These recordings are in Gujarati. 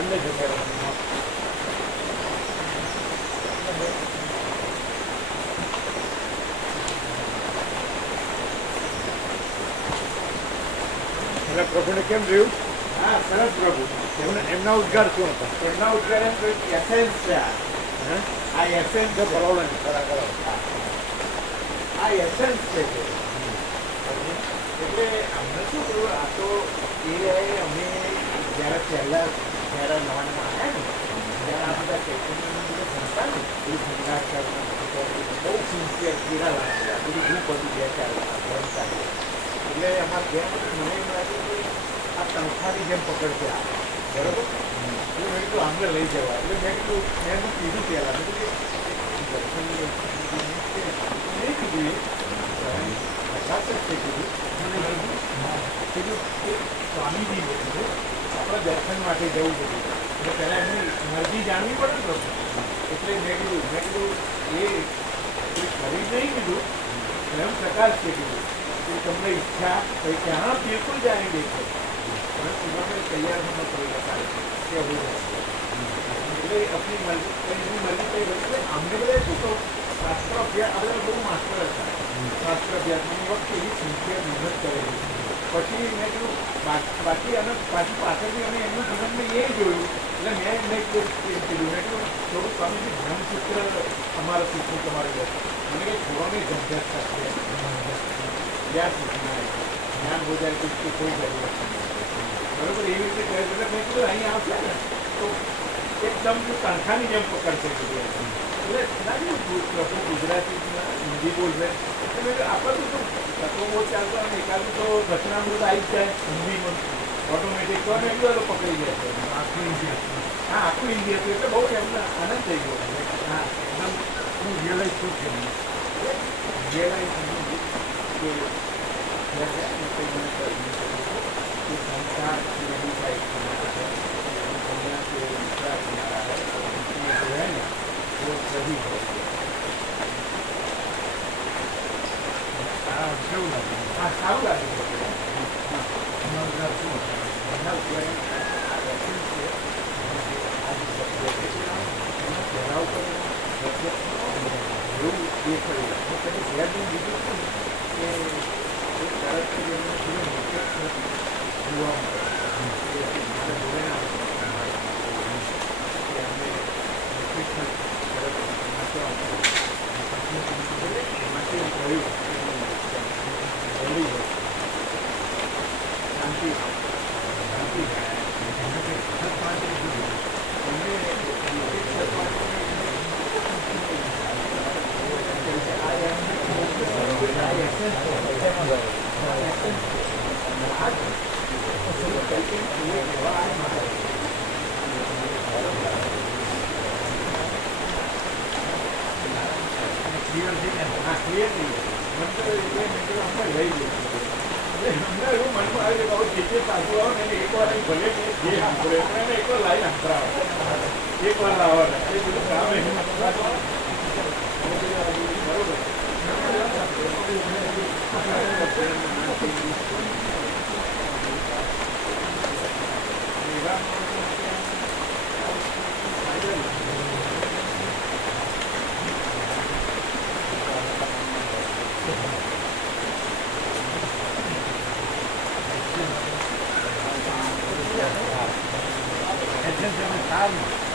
બંને જશે પ્રભુને કેમ રહ્યું? હા, સરસ પ્રભુ. એમના ઉદ્ગાર શું હતા? એમના ઉદ્ગાર એસેન્સ છે. આ એસેન્સ છે. બરોબર આ એસેન્સ છે. એટલે અમને શું કહ્યું, આ તો એ અમે જ્યારે પહેલા નવા આવ્યા ને ત્યારે આ બધા ચૈતન્યના બધા સંસ્થા ને એ સંઘાચાર્ય બહુ સિન્સિયર કીડા લાગેલા બધું બધું 2-4 એટલે અમારા ત્યાં મને એમ લાગ્યું કે આ તણખાની જેમ પકડશે આ બરોબર. એટલે મેં કીધું આમને લઈ જવા. એટલે મેં કીધું કીધું પહેલાં મેં કીધું દર્શન નહીં કીધું એ પ્રકાશ જ છે કીધું કે સ્વામીજી કીધું આપણે દર્શન માટે જવું પડ્યું એટલે પહેલાં એમની મરજી જાણવી પડે ને એટલે મેં કીધું એ ખરી નહીં કીધું સ્વયં પ્રકાશ છે કીધું કે તમને ઈચ્છા ત્યાં બિલકુલ જાણી દેખો પણ तुम्हारे तैयार होना पड़ेगा क्या हो जाएगा એટલે આપણી મરજી એની મરજી કઈ એટલે અમને બધા શું કહું શાસ્ત્ર અભ્યાસ આપણે બહુ માસ્ટર હતા શાસ્ત્ર અભ્યાસની વખતે એવી સિન્સિયર મહેનત કરેલી પછી મેં કીધું બાકી અને પાછળથી અમે એમનું જીવનમાં એ જોયું એટલે મેં એમને કીધું મેં કીધું થોડું સ્વામીજી ધ્યાનસૂત્ર અમારે શીખવું તમારે ગયું મને કંઈ છોડવાની ઝંઝટ થશે જ્યાં શીખના જ્ઞાન હો જાય તો કોઈ જરૂરત નથી બરોબર એવી રીતે કહે એટલે મેં કીધું અહીં આવશે ને તો એકદમ તણખાની જેમ પકડશે કીધું એટલે ના લોકો ગુજરાતી હિન્દી બોલશે એટલે આપણે તો તત્વો બહુ ચાલતા અને એકાદું તો રચનામૃત આવી જ જાય હિન્દીમાં ઓટોમેટિક તો મેં કીધું પકડી જાય આખું ઇન્ડિયા હા આખું ઇન્ડિયા હતું એટલે બહુ એમને આનંદ થઈ ગયો હા એકદમ હું રિયલાઇઝ શું છે રિયલાઇઝ કે संसार की नदी का एक किनारा है दुनिया के दूसरा किनारा है और इसमें जो है ना वो सही है सारू लागे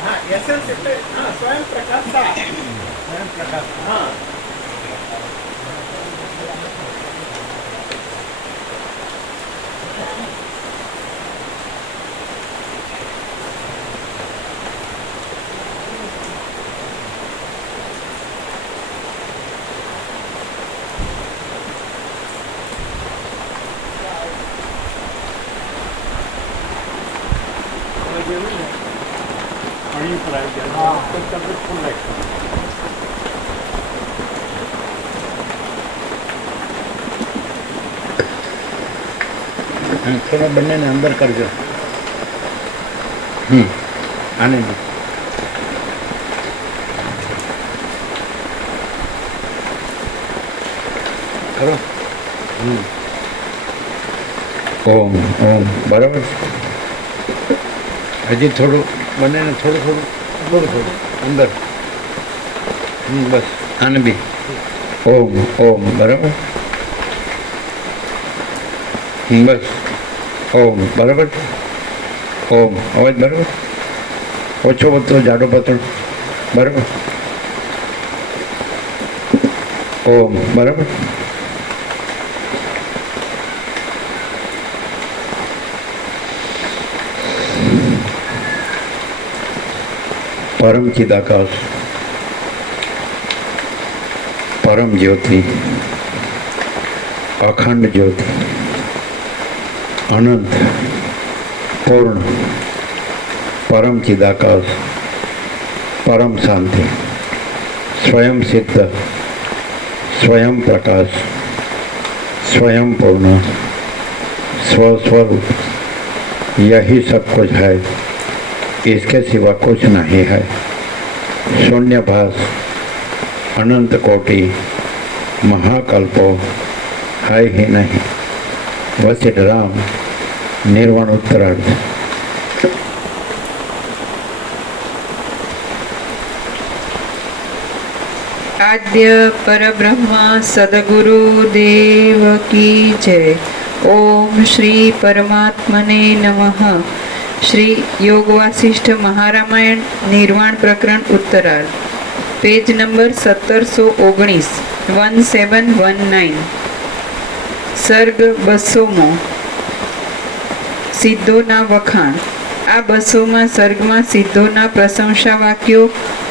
हाँ एसेंस એટલે હા સ્વયં પ્રકાશ હા પાણી ઉપર આવી જાય હા. તો તબિયત ફૂલ રાખશે. થોડા બંનેને અંદર કરજો. આને નહીં. કરો. ઓમ ઓમ બરાબર છે. હજી થોડું બંનેને થોડું થોડું થોડું થોડું અંદર. બસ આને બી ઓમ ઓમ બરાબર. બસ ઓમ બરાબર. ઓમ અવાજ બરાબર. ઓછો વધતો જાડો પતળો બરાબર. ઓમ બરાબર. પરમ ચિદાકાશ, પરમ જ્યોતિ, અખંડ જ્યોતિ, અનંત પૂર્ણ, પરમ ચિદાકાશ, પરમ શાંતિ, સ્વયં સિદ્ધ, स्वयं प्रकाश, स्वयं पूर्ण, स्वस्वरूप, यही सब कुछ है, इसके सिवा कुछ नहीं है। शून्यभास, अनंत कोटि, महाकल्पो है ही नहीं। वशिष्ठ राम, निर्वाण उत्तरार्ध। आद्य परब्रह्म सद्गुरु देव की जय। ओम श्री परमात्मने नमः। श्री योग वासिष्ठ महारामायण निर्वाण प्रकरण उत्तरार्ध, पेज नंबर 1719, 1719। सर्ग 200मो, સિદ્ધોના વખાણ। આ 200માં સર્ગમાં સિદ્ધોના પ્રશંસા વાક્યો,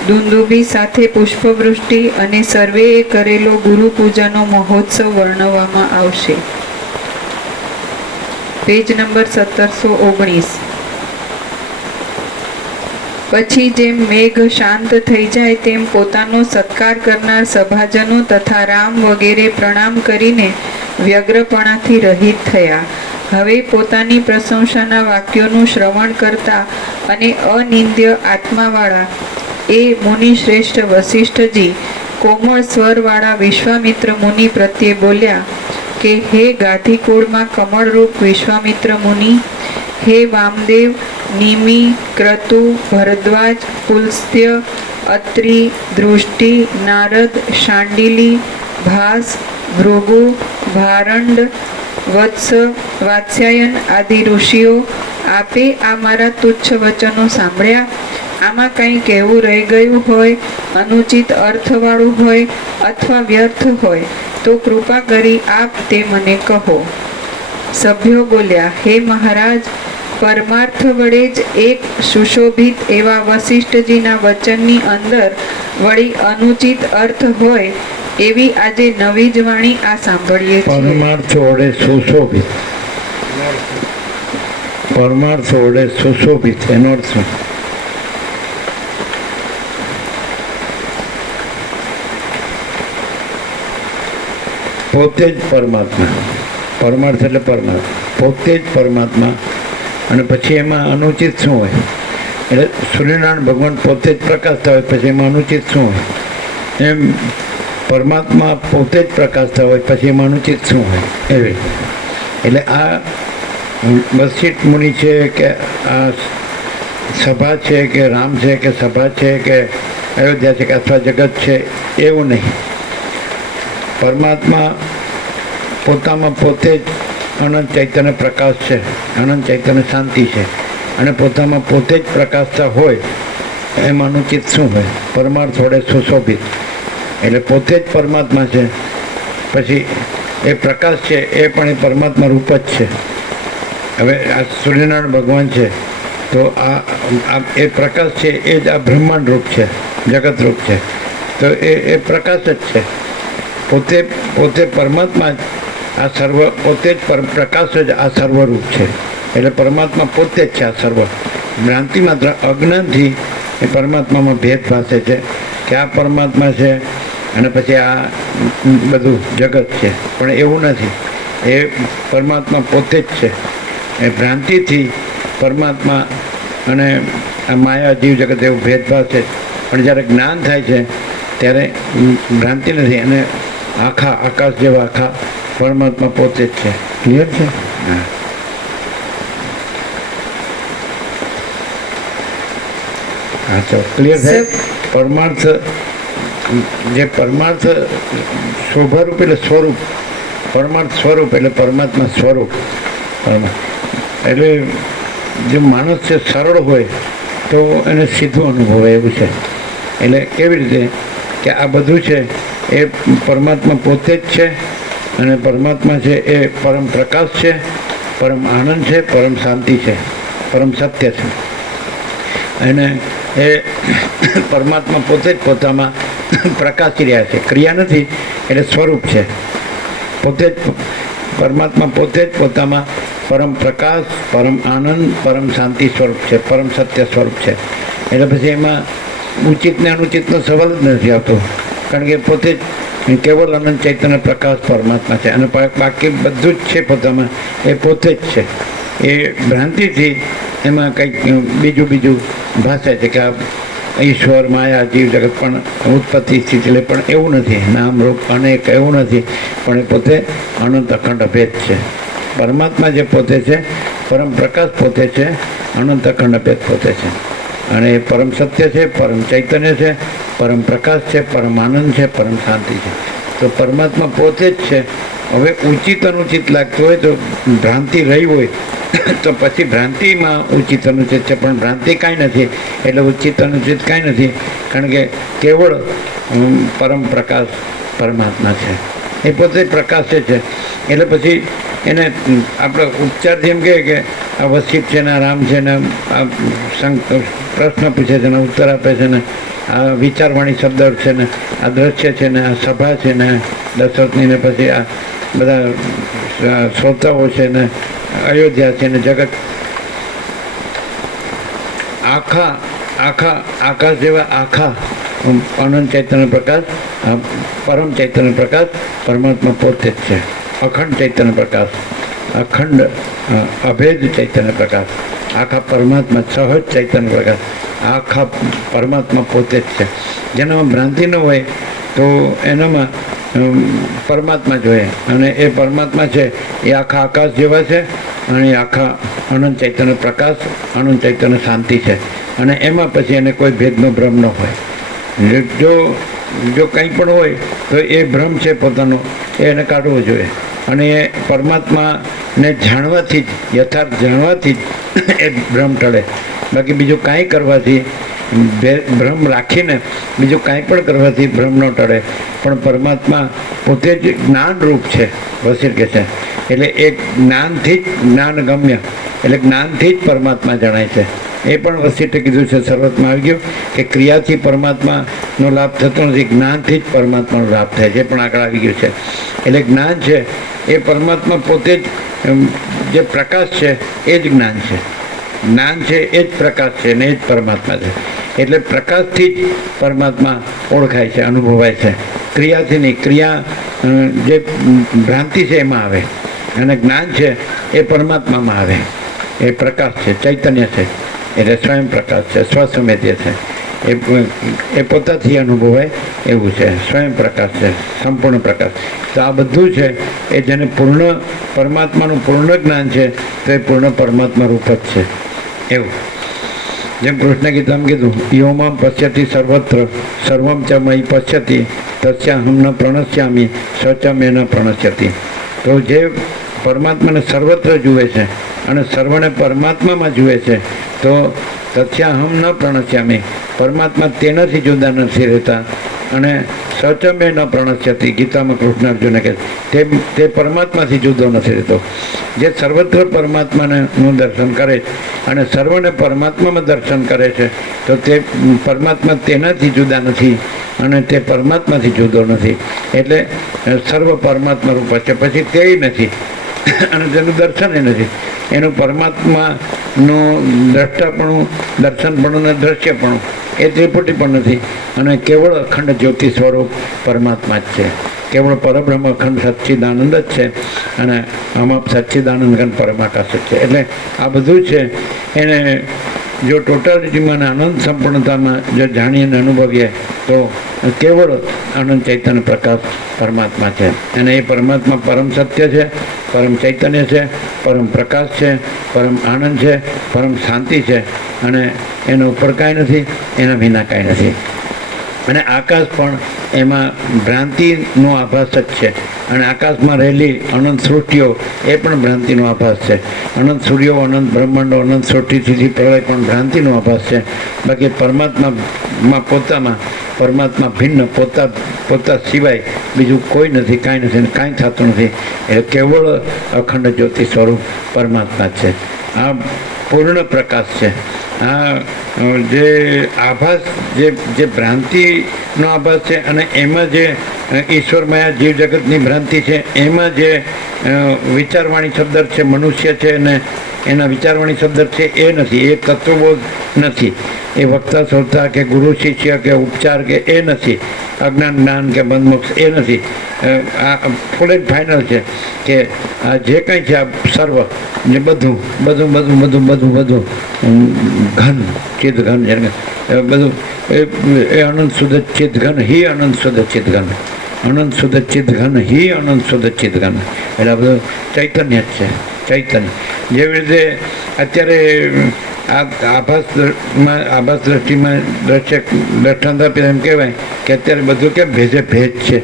દુંદુભી સાથે પુષ્પવૃષ્ટિ અને સર્વેએ કરેલો ગુરુ પૂજાનો મહોત્સવ વર્ણવવામાં આવશે। Page number 1719। પછી જેમ મેઘ શાંત થઈ જાય તેમ પોતાનો સત્કાર કરનાર સભાજનો તથા રામ વગેરે પ્રણામ કરીને વ્યગ્રપણાથી રહિત થયા। હવે પોતાની પ્રશંસાના વાક્યોનું શ્રવણ કરતા અને અનિંદ્ય આત્માવાળા એ મુનિ શ્રેષ્ઠ વશિષ્ઠજી કોમળ સ્વરવાળા વિશ્વામિત્ર મુનિ પ્રત્યે બોલ્યા કે હે ગાધિકુળમાં કમળરૂપ વિશ્વામિત્ર મુનિ, હે વામદેવ, નિમિ, ક્રતુ, ભરદ્વાજ, પુલસ્ત્ય, અત્રિ, દૃષ્ટિ, નારદ, શાંડિલી, ભાસ, ભૃગુ, ભારંડ, વત્સ, વાત્સ્યાયન આદિ ઋષિઓ, આપે આ મારા તુચ્છ વચનો સાંભળ્યા? આમાં કંઈ કહેવું રહી ગયું હોય, અનુચિત અર્થવાળું હોય અથવા વ્યર્થ હોય તો કૃપા કરી આપ તે મને કહો। સભ્યો બોલ્યા, હે મહારાજ, પરમાર્થ વડે જ એક સુશોભિત એવા વશિષ્ઠજીના વચનની અંદર વળી અનુચિત અર્થ હોય એવી આજે નવી જ વાણી આ સાંભળીએ છીએ। પરમાર્થ વડે સુશોભિત, પરમાર્થ વડે સુશોભિત એનો અર્થ શું? પોતે જ પરમાત્મા, પરમાર્થ એટલે પરમાત્મા, પોતે જ પરમાત્મા, અને પછી એમાં અનુચિત શું હોય? એટલે સૂર્યનારાયણ ભગવાન પોતે જ પ્રકાશતા હોય, પછી એમાં અનુચિત શું હોય? એમ પરમાત્મા પોતે જ પ્રકાશતા હોય, પછી એમાં અનુચિત શું હોય? એવી એટલે આ વશિષ્ઠ મુનિ છે કે આ સભા છે કે રામ છે કે સભા છે કે અયોધ્યા છે કે અથવા જગત છે એવું નહીં। પરમાત્મા પોતામાં પોતે જ અનંત ચૈતન્ય પ્રકાશ છે, અનંત ચૈતન્ય શાંતિ છે, અને પોતામાં પોતે જ પ્રકાશતા હોય એમાં અનુચિત શું હોય? પરમાર્થ વડે સુશોભિત એટલે પોતે જ પરમાત્મા છે, પછી એ પ્રકાશ છે એ પણ એ પરમાત્મા રૂપ જ છે। હવે આ સૂર્યનારાયણ ભગવાન છે તો આ એ પ્રકાશ છે એ જ આ બ્રહ્માંડ રૂપ છે, જગત રૂપ છે, તો એ પ્રકાશ જ છે, પોતે પોતે પરમાત્મા જ આ સર્વ, પોતે જ પ્રકાશ જ આ સર્વરૂપ છે। એટલે પરમાત્મા પોતે જ છે આ સર્વ। ભ્રાંતિ માત્ર અજ્ઞાનથી એ પરમાત્મામાં ભેદ ભાસે છે કે આ પરમાત્મા છે અને પછી આ બધું જગત છે, પણ એવું નથી. એ પરમાત્મા પોતે જ છે. એ ભ્રાંતિથી પરમાત્મા અને આ માયા જીવ જગત એવું ભેદભાવ છે, પણ જ્યારે જ્ઞાન થાય છે ત્યારે ભ્રાંતિ નથી અને આખા આકાશ જેવા આખા પરમાત્મા પોતે જ છે. ક્લિયર છે? હા. હા, તો ક્લિયર છે. પરમાર્થ જે પરમાર્થ શોભારૂપ એટલે સ્વરૂપ, પરમાર્થ સ્વરૂપ એટલે પરમાત્મા સ્વરૂપ. એટલે જે માણસ છે સરળ હોય તો એને સીધું અનુભવે એવું છે. એટલે કેવી રીતે કે આ બધું છે એ પરમાત્મા પોતે જ છે અને પરમાત્મા છે એ પરમ પ્રકાશ છે, પરમ આનંદ છે, પરમ શાંતિ છે, પરમ સત્ય છે. અને એ પરમાત્મા પોતે જ પોતામાં પ્રકાશી રહ્યા છે. ક્રિયા નથી એટલે સ્વરૂપ છે. પોતે જ પરમાત્મા પોતે જ પોતામાં પરમ પ્રકાશ, પરમ આનંદ, પરમ શાંતિ સ્વરૂપ છે, પરમ સત્ય સ્વરૂપ છે. એટલે પછી એમાં ઉચિત ને અનુચિતનો સવાલ જ નથી આવતો, કારણ કે પોતે જ કેવલ અનંત ચૈતન્ય પ્રકાશ પરમાત્મા છે અને બાકી બધું જ છે પોતામાં એ પોતે જ છે. એ ભ્રાંતિથી એમાં કંઈક બીજું ભાષે છે કે આ ઈશ્વર, માયા, જીવ જગત પણ ઉત્પત્તિ સ્થિતિ લે, પણ એવું નથી. નામ રૂપ અનેક એવું નથી, પણ એ પોતે અનંત અખંડ અભેદ છે. પરમાત્મા જે પોતે છે, પરમ પ્રકાશ પોતે છે, અનંત અખંડ અભેદ પોતે છે અને એ પરમ સત્ય છે, પરમ ચૈતન્ય છે, પરમ પ્રકાશ છે, પરમ આનંદ છે, પરમ શાંતિ છે. તો પરમાત્મા પોતે જ છે. હવે ઉચિત અનુચિત લાગતું હોય તો ભ્રાંતિ રહી હોય તો પછી ભ્રાંતિમાં ઉચિત અનુચિત છે, પણ ભ્રાંતિ કાંઈ નથી એટલે ઉચિત અનુચિત કાંઈ નથી, કારણ કે કેવળ પરમ પ્રકાશ પરમાત્મા છે. એ પોતે પ્રકાશ છે. એટલે પછી એને આપણે ઉપચારથી એમ કહે કે આ વસિત છે ને, આ રામ છે ને, આ પ્રશ્ન પૂછે છે ને, ઉત્તર આપે છે ને, આ વિચારવાણી શબ્દ છે ને, આ દ્રશ્ય છે ને, આ સભા છે ને દશરથની ને, પછી આ બધા શ્રોતાઓ છે ને, અયોધ્યા છે ને, જગત આકાશ જેવા આખા અનંત ચૈતન્ય પ્રકાશ, પરમ ચૈતન્ય પ્રકાશ પરમાત્મા પોતે જ છે. અખંડ ચૈતન્ય પ્રકાશ, અખંડ અભેદ ચૈતન્ય પ્રકાશ, આખા પરમાત્મા સહજ ચૈતન્ય પ્રકાશ, આખા પરમાત્મા પોતે જ છે. જેનામાં ભ્રાંતિ ન હોય તો એનામાં પરમાત્મા જોઈએ અને એ પરમાત્મા છે એ આખા આકાશ જેવા છે અને આખા અનંત ચૈતન્ય પ્રકાશ, અનંત ચૈતન્ય શાંતિ છે અને એમાં પછી એને કોઈ ભેદનો ભ્રમ ન હોય. જો કંઈ પણ હોય તો એ ભ્રમ છે પોતાનો એને કાઢવો જોઈએ અને એ પરમાત્માને જાણવાથી જ, યથાર્થ જાણવાથી જ એ ભ્રમ ટળે. બાકી બીજું કાંઈ કરવાથી, ભ્રમ રાખીને બીજું કાંઈ પણ કરવાથી ભ્રમ ન ટળે. પણ પરમાત્મા પોતે જ જ્ઞાનરૂપ છે, વસીર કહે છે. એટલે એ જ્ઞાનથી જ જ્ઞાન ગમ્ય, એટલે જ્ઞાનથી જ પરમાત્મા જણાય છે. એ પણ વસીઠે કીધું છે, શરૂઆતમાં આવી ગયું કે ક્રિયાથી પરમાત્માનો લાભ થતો નથી, જ્ઞાનથી જ પરમાત્માનો લાભ થાય છે. પણ આગળ આવી ગયું છે. એટલે જ્ઞાન છે એ પરમાત્મા પોતે જ, જે પ્રકાશ છે એ જ જ્ઞાન છે. જ્ઞાન છે એ જ પ્રકાશ છે ને એ જ પરમાત્મા છે. એટલે પ્રકાશથી જ પરમાત્મા ઓળખાય છે, અનુભવાય છે, ક્રિયાથી નહીં. ક્રિયા જે ભ્રાંતિ છે એમાં આવે અને જ્ઞાન છે એ પરમાત્મામાં આવે. એ પ્રકાશ છે, ચૈતન્ય છે, એટલે સ્વયં પ્રકાશ છે, સ્વસમેધ્ય છે. એ પોતાથી અનુભવાય એવું છે, સ્વયં પ્રકાશ છે, સંપૂર્ણ પ્રકાશ. તો આ બધું છે એ જેને પૂર્ણ પરમાત્માનું પૂર્ણ જ્ઞાન છે તો એ પૂર્ણ પરમાત્મા રૂપ જ છે. એવું જેમ કૃષ્ણ ગીતામાં કીધું, યોમામ પશ્યતિ સર્વત્ર સર્વમ ચ મયી પશ્યતિ તસ્યાહમ ન પ્રણશ્યામી સચ મે ન પ્રણશ્યતિ. તો જે પરમાત્માને સર્વત્ર જુએ છે અને સર્વને પરમાત્મામાં જુએ છે તો તસ્યાહમ ન પ્રણશ્યામી, પરમાત્મા તેનાથી જુદા નથી રહેતા અને સચ મે ન પ્રણશ્યતિ. ગીતામાં કૃષ્ણ અર્જુને કહે તે પરમાત્માથી જુદો નથી રહેતો. જે સર્વત્ર પરમાત્માનું દર્શન કરે અને સર્વને પરમાત્મામાં દર્શન કરે છે તો તે પરમાત્મા તેનાથી જુદા નથી અને તે પરમાત્માથી જુદો નથી. એટલે સર્વ પરમાત્મા રૂપ છે. પછી તે નથી અને તેનું દર્શન એ નથી. એનું પરમાત્માનું દ્રષ્ટાપણું, દર્શનપણું ને દ્રશ્યપણું એ ત્રિપુટી પણ નથી, અને કેવળ અખંડ જ્યોતિ સ્વરૂપ પરમાત્મા જ છે. કેવળ પરબ્રહ્મ અખંડ સચ્ચિદાનંદ જ છે, અને આમાં સચ્ચિદાનંદ ઘન પરમાકાશ જ છે. એટલે આ બધું છે એને જો ટોટાલિટીમાં અને અનંત સંપૂર્ણતામાં જો જાણીને અનુભવીએ તો કેવળ આનંદ ચૈતન્ય પ્રકાશ પરમાત્મા છે. અને એ પરમાત્મા પરમ સત્ય છે, પરમ ચૈતન્ય છે, પરમ પ્રકાશ છે, પરમ આનંદ છે, પરમ શાંતિ છે, અને એના ઉપર કાંઈ નથી, એના વિના કાંઈ નથી. અને આકાશ પણ એમાં ભ્રાંતિનો આભાસ જ છે, અને આકાશમાં રહેલી અનંત સૃષ્ટિઓ એ પણ ભ્રાંતિનો આભાસ છે. અનંત સૂર્યો, અનંત બ્રહ્માંડો, અનંત સૃષ્ટિથી પ્રલય પણ ભ્રાંતિનો આભાસ છે. બાકી પરમાત્મામાં પોતામાં પરમાત્મા ભિન્ન પોતા સિવાય બીજું કોઈ નથી, કાંઈ નથી, કાંઈ થતું નથી. એ કેવળ અખંડ જ્યોતિ સ્વરૂપ પરમાત્મા છે. આ પૂર્ણ પ્રકાશ છે. આ જે આભાસ જે ભ્રાંતિનો આભાસ છે, અને એમાં જે ઈશ્વરમય જીવ જગતની ભ્રાંતિ છે, એમાં જે વિચારવાણી શબ્દ છે, મનુષ્ય છે, અને એના વિચારવાણી શબ્દ છે એ નથી, એ તત્વબોધ નથી, એ વક્તા શ્રોતા કે ગુરુ શિષ્ય કે ઉપચાર કે એ નથી, અજ્ઞાન જ્ઞાન કે બંધમોક્ષ એ નથી. આ ફૂલ એન્ડ ફાઇનલ છે કે આ જે કંઈ છે આ સર્વ જે બધું બધું બધું બધું બધું બધું ઘન ચિદ ઘન બધું એ અનંત શુદ્ધ ચિદ ઘન હિ અનંત શુદ્ધ ચિદ ઘન અનંત શુદ્ધ ચિદ ઘન હિ અનંત શુદ્ધ ચિદ ઘન. એટલે આ બધું ચૈતન્ય જ છે. ચૈતન્ય જેવી રીતે અત્યારે આ આભાસ દ્રષ્ટિમાં દ્રષ્ટાંત આપીને એમ કહેવાય કે અત્યારે બધું કેમ ભેજે ભેજ છે,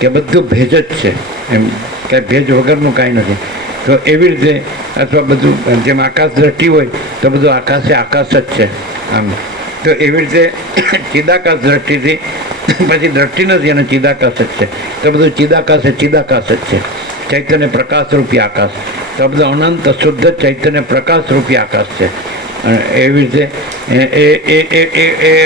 કે બધું ભેજ જ છે, એમ કાંઈ ભેજ વગરનું કાંઈ નથી. તો એવી રીતે અથવા બધું જેમ આકાશ દ્રષ્ટિ હોય તો બધું આકાશે આકાશ જ છે. આમ તો એવી રીતે ચિદાકાશ દ્રષ્ટિથી પછી દ્રષ્ટિ નથી અને ચિદાકાશ જ છે. તો બધું ચિદાકાશે ચિદાકાશ જ છે. ચૈતન્ય પ્રકાશ રૂપી આકાશ. તો આ બધું અનંત શુદ્ધ ચૈતન્ય પ્રકાશ રૂપી આકાશ છે. અને એવી રીતે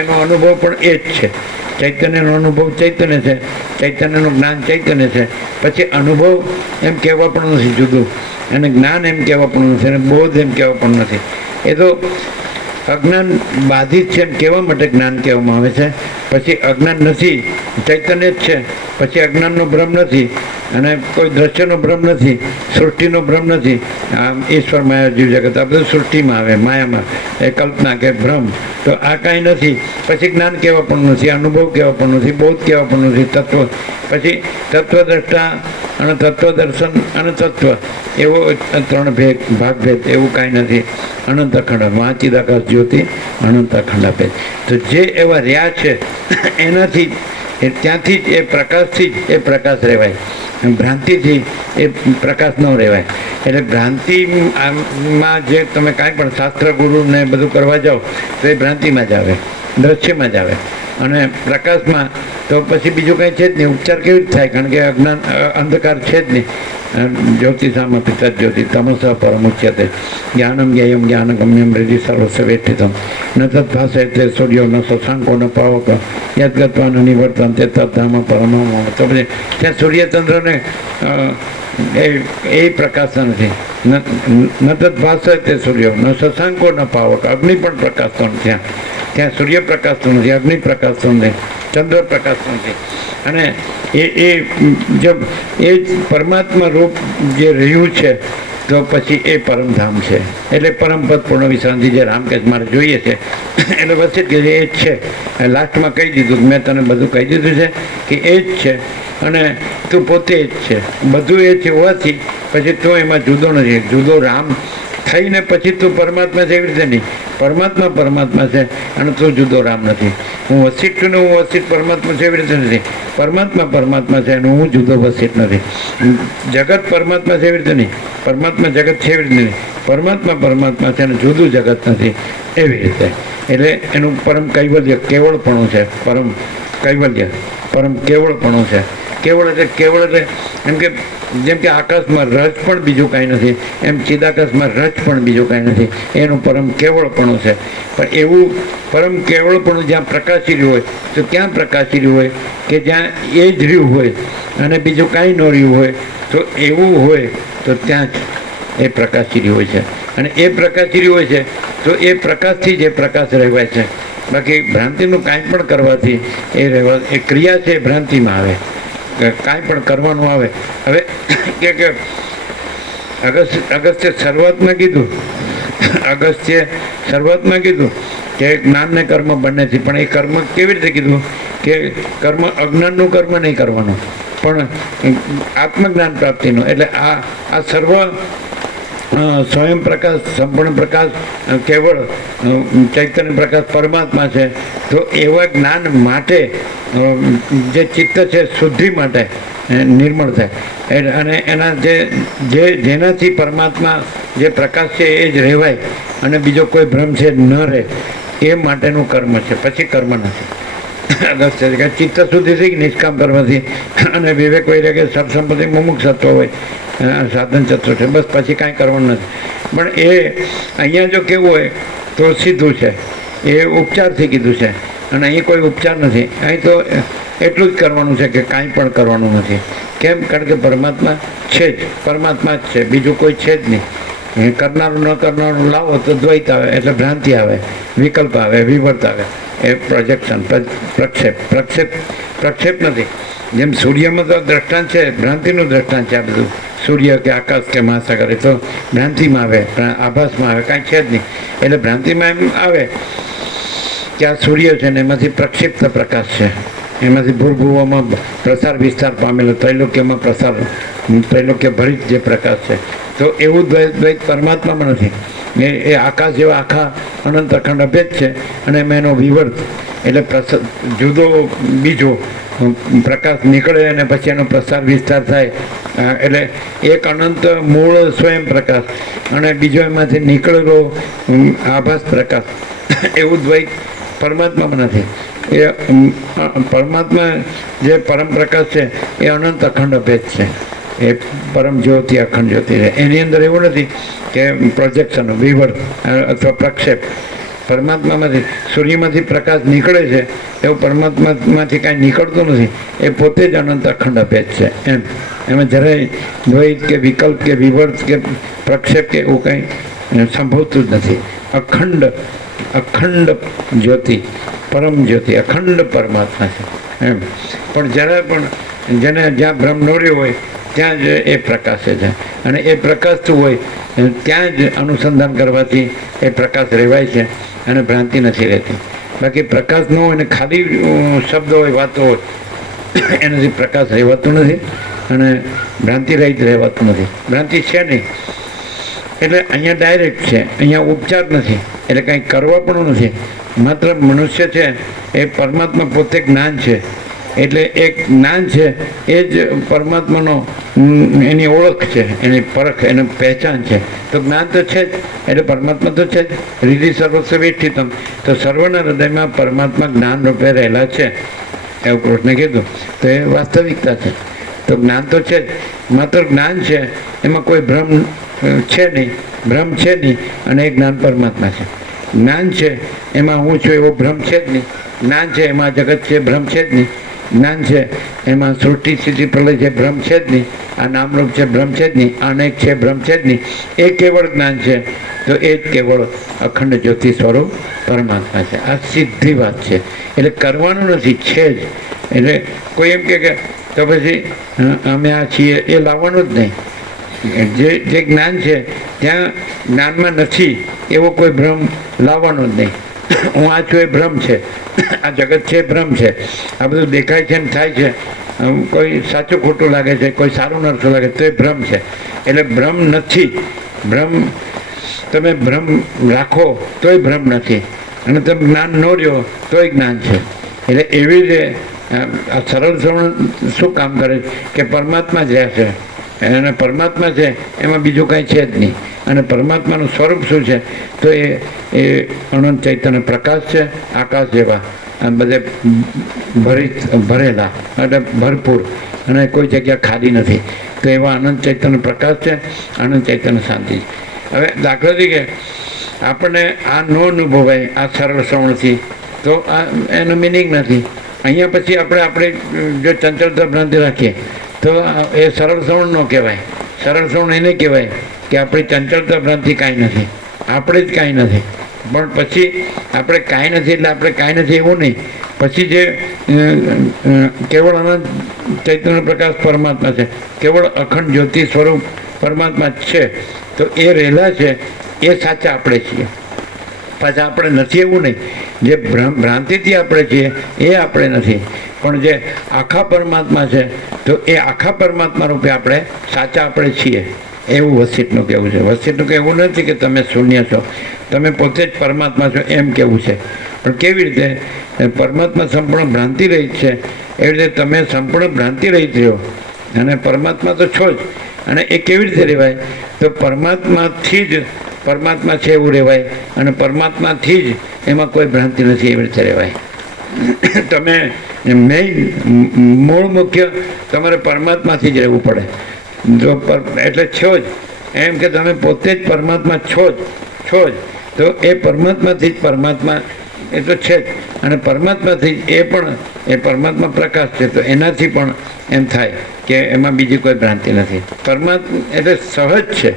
એનો અનુભવ પણ એ જ છે. ચૈતન્યનો અનુભવ ચૈતન્ય છે, ચૈતન્યનું જ્ઞાન ચૈતન્ય છે. પછી અનુભવ એમ કહેવા પણ નથી જુદું, અને જ્ઞાન એમ કહેવા પણ નથી, અને બોધ એમ કહેવા પણ નથી. એ તો અજ્ઞાન બાધિત છે એમ કહેવા માટે જ્ઞાન કહેવામાં આવે છે. પછી અજ્ઞાન નથી, ચૈતન્ય જ છે. પછી અજ્ઞાનનો ભ્રમ નથી, અને કોઈ દ્રશ્યનો ભ્રમ નથી, સૃષ્ટિનો ભ્રમ નથી. આમ ઈશ્વર માયા જીવ જગત આ બધું સૃષ્ટિમાં આવે, માયામાં, એ કલ્પના કે ભ્રમ. તો આ કાંઈ નથી. પછી જ્ઞાન કહેવા પણ નથી, અનુભવ કહેવા પણ નથી, બોધ કહેવા પણ નથી, તત્વ. પછી તત્વદ્રષ્ટા અને તત્વદર્શન અને તત્વ એવો 3 ભાગભેદ એવું કાંઈ નથી. અનંત અખંડ વાંચિદાકાશ જ્યોતિ અનંત અખંડ આપે. તો જે એવા રહ્યા છે એનાથી ત્યાંથી જ એ પ્રકાશથી જ એ પ્રકાશ રહેવાય, ભ્રાંતિથી એ પ્રકાશ ન રહેવાય. એટલે ભ્રાંતિમાં જે તમે કાંઈ પણ શાસ્ત્ર ગુરુને બધું કરવા જાઓ તો એ ભ્રાંતિમાં જ આવે, દ્રશ્યમાં જ આવે. અને પ્રકાશમાં તો પછી બીજું કંઈ છે જ નહીં. ઉપચાર કેવી રીતે થાય? કારણ કે અજ્ઞાન અંધકાર છે જ નહીં. જ્યોતિષામાં પિતા જ્યોતિ તમસ પરમુચ્યતે જ્ઞાનમ જ્ઞેયમ જ્ઞાનગમ્યમ હૃદિ સર્વસ્વ વેઠિતમ ન તત્ભાસે તે સૂર્યો ન શશાંકો ન પાવક યદગત્વા ન નિવર્તન તે તદ્ધામ પરમમ. તો પછી ત્યાં સૂર્યચંદ્રને એ પ્રકાશતા નથી. ન તદ્ભાસે તે સૂર્યો ન શશાંકો ન પાવક અગ્નિ પણ પ્રકાશતો નથી. ત્યાં સૂર્ય પ્રકાશતો નથી, અગ્નિ પ્રકાશતો નથી, ચંદ્ર પ્રકાશતો નથી. અને એ જ પરમાત્મા રૂપ જે રહ્યું છે તો પછી એ પરમધામ છે. એટલે પરમપદ પૂર્ણ વિશ્રાંતિ જે રામકેશ મારે જોઈએ છે એટલે વચ્ચે કે એ જ છે. લાસ્ટમાં કહી દીધું, મેં તને બધું કહી દીધું છે કે એ જ છે, અને તું પોતે જ છે. બધું એ છે હોવાથી પછી તું એમાં જુદો નથી. જુદો રામ થઈને પછી તું પરમાત્મા છે એવી રીતે નહીં. પરમાત્મા પરમાત્મા છે અને તું જુદો રામ નથી. હું વસિષ્ઠ છું ને હું વસિષ્ઠ પરમાત્મા છે એવી રીતે નથી. પરમાત્મા પરમાત્મા છે અને હું જુદો વસિષ્ઠ નથી. જગત પરમાત્મા છે એવી રીતે નહીં. પરમાત્મા જગત છે એવી રીતે નહીં. પરમાત્મા પરમાત્મા છે અને જુદું જગત નથી એવી રીતે. એટલે એનું પરમ કૈવલ્ય કેવળપણું છે. પરમ કૈવલ્ય પરમ કેવળપણું છે. કેવળ એટલે એમ કે જેમ કે આકાશમાં રજ પણ બીજું કાંઈ નથી, એમ ચિદાકાશમાં રજ પણ બીજું કાંઈ નથી. એનું પરમ કેવળપણું છે. પણ એવું પરમ કેવળપણું જ્યાં પ્રકાશી રહ્યું હોય તો ક્યાં પ્રકાશી રહ્યું હોય? કે જ્યાં એ જ રહ્યું હોય અને બીજું કાંઈ ન રહ્યું હોય. તો એવું હોય તો ત્યાં જ એ પ્રકાશી રહ્યું હોય છે. અને એ પ્રકાશી રહ્યું હોય છે તો એ પ્રકાશથી જ એ પ્રકાશ રહેવાય છે. બાકી ભ્રાંતિનું કાંઈ પણ કરવાથી એ રહેવા એ ક્રિયા છે એ ભ્રાંતિમાં આવે. કાંઈ પણ કરવાનું આવે. હવે કે અગસ્ત્ય શરૂઆતમાં કીધું કે જ્ઞાન ને કર્મ બંનેથી, પણ એ કર્મ કેવી રીતે કીધું કે કર્મ અજ્ઞાનનું કર્મ નહીં કરવાનું પણ આત્મજ્ઞાન પ્રાપ્તિનું. એટલે આ સર્વ સ્વયં પ્રકાશ, સંપૂર્ણ પ્રકાશ, કેવળ ચૈતન્ય પ્રકાશ પરમાત્મા છે. તો એવા જ્ઞાન માટે જે ચિત્ત છે શુદ્ધિ માટે નિર્મળ થાય અને એના જેનાથી પરમાત્મા જે પ્રકાશ છે એ જ રહેવાય અને બીજો કોઈ ભ્રમ છે ન રહે, એ માટેનું કર્મ છે, પછી કર્મ નથી. અગસ્ત્ય ચિત્ત શુદ્ધિ થઈ નિષ્કામ કરવાથી અને વિવેક વૈરાગ્ય કે સત્સંપત્તિ મુમુક્ષત્વ હોય, સાધન ચતુર છે, બસ પછી કાંઈ કરવાનું નથી. પણ એ અહીંયા જો કેવું હોય તો સીધું છે, એ ઉપચારથી કીધું છે અને અહીં કોઈ ઉપચાર નથી. અહીં તો એટલું જ કરવાનું છે કે કાંઈ પણ કરવાનું નથી. કેમ? કારણ કે પરમાત્મા છે જ, પરમાત્મા જ છે, બીજું કોઈ છે જ નહીં. કરનારું ન કરનારું લાવો તો દ્વૈત આવે, એટલે ભ્રાંતિ આવે, વિકલ્પ આવે, વિવર્ત આવે. એ પ્રોજેક્શન, પ્રક્ષેપ નથી. જેમ સૂર્યમાં તો દ્રષ્ટાંત છે, ભ્રાંતિનું દ્રષ્ટાંત છે આ બધું. સૂર્ય કે આકાશ કે મહાસાગર એ તો ભ્રાંતિમાં આવે, આભાસમાં આવે, કાંઈ છે જ નહીં. એટલે ભ્રાંતિમાં એમ આવે કે આ સૂર્ય છે ને એમાંથી પ્રક્ષિપ્ત પ્રકાશ છે, એમાંથી ભૂર્ભુવોમાં પ્રસાર વિસ્તાર પામેલો, ત્રૈલોક્યમાં પ્રસાર, ત્રૈલોક્ય ભરિત જે પ્રકાશ છે. તો એવું દ્વૈત પરમાત્મામાં નથી. એ આકાશ જેવા આખા અનંત અખંડ અભેદ છે અને એમાં એનો વિવર્ત એટલે જુદો બીજો પ્રકાશ નીકળે અને પછી એનો પ્રસાર વિસ્તાર થાય. એટલે એક અનંત મૂળ સ્વયં પ્રકાશ અને બીજો એમાંથી નીકળેલો આભાસ પ્રકાશ, એવું દ્વૈત પરમાત્મામાં નથી. એ પરમાત્મા જે પરમ પ્રકાશ છે એ અનંત અખંડ અભેદ છે, એ પરમ જ્યોતિ, અખંડ જ્યોતિ છે. એની અંદર એવું નથી કે પ્રોજેક્શન, વિવર્ત અથવા પ્રક્ષેપ. પરમાત્મામાંથી, સૂર્યમાંથી પ્રકાશ નીકળે છે એવું પરમાત્મામાંથી કાંઈ નીકળતું નથી. એ પોતે જ અનંત અખંડ અભેદ છે. એમાં જરાય દ્વૈત કે વિકલ્પ કે વિવર્ત કે પ્રક્ષેપ કે એવું કંઈ સંભવતું જ નથી. અખંડ જ્યોતિ, પરમ જ્યોતિ, અખંડ પરમાત્મા છે એમ. પણ જ્યારે પણ જેને જ્યાં ભ્રમ નોર્યો હોય ત્યાં જ એ પ્રકાશે છે અને એ પ્રકાશતું હોય ત્યાં જ અનુસંધાન કરવાથી એ પ્રકાશ રહેવાય છે અને ભ્રાંતિ નથી રહેતી. બાકી પ્રકાશ ન હોય ને ખાલી શબ્દો હોય, વાતો હોય, એનાથી પ્રકાશ રહેવાતું નથી અને ભ્રાંતિ રહિત રહેવાતું નથી. ભ્રાંતિ છે નહીં. એટલે અહીંયા ડાયરેક્ટ છે, અહીંયા ઉપચાર નથી, એટલે કંઈ કરવા પણ નથી. માત્ર મનુષ્ય છે એ પરમાત્મા પોતે જ્ઞાન છે. એટલે એ જ્ઞાન છે એ જ પરમાત્માનો એની ઓળખ છે, એની પરખ, એની પહેચાન છે. તો જ્ઞાન તો છે જ, એટલે પરમાત્મા તો છે જ. રીતિ સર્વસ્વ વેઠિતમ, તો સર્વના હૃદયમાં પરમાત્મા જ્ઞાન રૂપે રહેલા છે એવું કૃષ્ણે કીધું. તો એ વાસ્તવિકતા છે. તો જ્ઞાન તો છે જ, માત્ર જ્ઞાન છે, એમાં કોઈ ભ્રમ છે નહીં, ભ્રમ છે નહીં અને એ જ્ઞાન પરમાત્મા છે. જ્ઞાન છે એમાં હું છું એવો ભ્રમ છે જ નહીં. જ્ઞાન છે એમાં જગત છે, ભ્રમ છે જ નહીં. જ્ઞાન છે એમાં સૃષ્ટિ સ્થિતિ પ્રલય છે, ભ્રમ છે જ નહીં. આ નામરૂપ છે, ભ્રમ છે જ નહીં. અનેક છે, ભ્રમ છે જ નહીં. એ કેવળ જ્ઞાન છે. તો એ જ કેવળ અખંડ જ્યોતિ સ્વરૂપ પરમાત્મા છે. આ સીધી વાત છે. એટલે કરવાનું નથી, છે જ. એટલે કોઈ એમ કે તો પછી અમે આ છીએ એ લાવવાનું જ નહીં. જે જ્ઞાન છે ત્યાં જ્ઞાનમાં નથી એવો કોઈ ભ્રમ લાવવાનો જ નહીં. હું આ છું એ ભ્રમ છે, આ જગત છે ભ્રમ છે, આ બધું દેખાય છે ને થાય છે, કોઈ સાચું ખોટું લાગે છે, કોઈ સારું નરસું લાગે તો એ ભ્રમ છે. એટલે ભ્રમ નથી. તમે ભ્રમ રાખો તોય ભ્રમ નથી અને તમે જ્ઞાન ન રહ્યો તોય જ્ઞાન છે. એટલે એવી રીતે આ સરળ શ્રવણ શું કામ કરે કે પરમાત્મા જ રહેશે અને પરમાત્મા છે એમાં બીજું કાંઈ છે જ નહીં. અને પરમાત્માનું સ્વરૂપ શું છે? તો એ અનંત ચૈતન્ય પ્રકાશ છે, આકાશ જેવા બધે ભરેલા એટલે ભરપૂર અને કોઈ જગ્યા ખાલી નથી. તો એવા અનંત ચૈતન્ય પ્રકાશ છે, અનંત ચૈતન્ય શાંતિ છે. હવે દાખલા તરીકે આપણને આ ન અનુભવાય આ સરળ શ્રવણથી તો આ એનો મિનિંગ નથી. અહીંયા પછી આપણે જો ચંચળતા ભ્રાંતિ રાખીએ તો એ સરળ શ્રવણ ન કહેવાય. સરળ શ્રવણ એને કહેવાય કે આપણી ચંચળતા ભ્રાંતિ કાંઈ નથી, આપણે જ કાંઈ નથી. પણ પછી આપણે કાંઈ નથી એટલે આપણે કાંઈ નથી એવું નહીં. પછી જે કેવળ અનંત ચૈતન્ય પ્રકાશ પરમાત્મા છે, કેવળ અખંડ જ્યોતિ સ્વરૂપ પરમાત્મા જ છે, તો એ રહેલા છે એ સાચા આપણે છીએ. પાછા આપણે નથી એવું નહીં. જે ભ્રાંતિથી આપણે છીએ એ આપણે નથી, પણ જે આખા પરમાત્મા છે તો એ આખા પરમાત્મા રૂપે આપણે સાચા આપણે છીએ, એવું વસિષ્ઠનું કહેવું છે. વસિષ્ઠનું કહેવું નથી કે તમે શૂન્ય છો, તમે પોતે જ પરમાત્મા છો એમ કહેવું છે. પણ કેવી રીતે? પરમાત્મા સંપૂર્ણ ભ્રાંતિ રહિત છે, એવી રીતે તમે સંપૂર્ણ ભ્રાંતિ રહિત રહ્યો અને પરમાત્મા તો છો જ. અને એ કેવી રીતે રહેવાય? તો પરમાત્માથી જ પરમાત્મા છે એવું રહેવાય, અને પરમાત્માથી જ એમાં કોઈ ભ્રાંતિ નથી એવી રીતે રહેવાય. તમે મેઇન મૂળ મુખ્ય તમારે પરમાત્માથી જ રહેવું પડે. જો એટલે છો જ, એમ કે તમે પોતે જ પરમાત્મા છો જ, તો એ પરમાત્માથી જ પરમાત્મા એ તો છે જ, અને પરમાત્માથી જ એ પણ એ પરમાત્મા પ્રકાશ છે, તો એનાથી પણ એમ થાય કે એમાં બીજી કોઈ ભ્રાંતિ નથી. પરમાત્મા એટલે સહજ છે,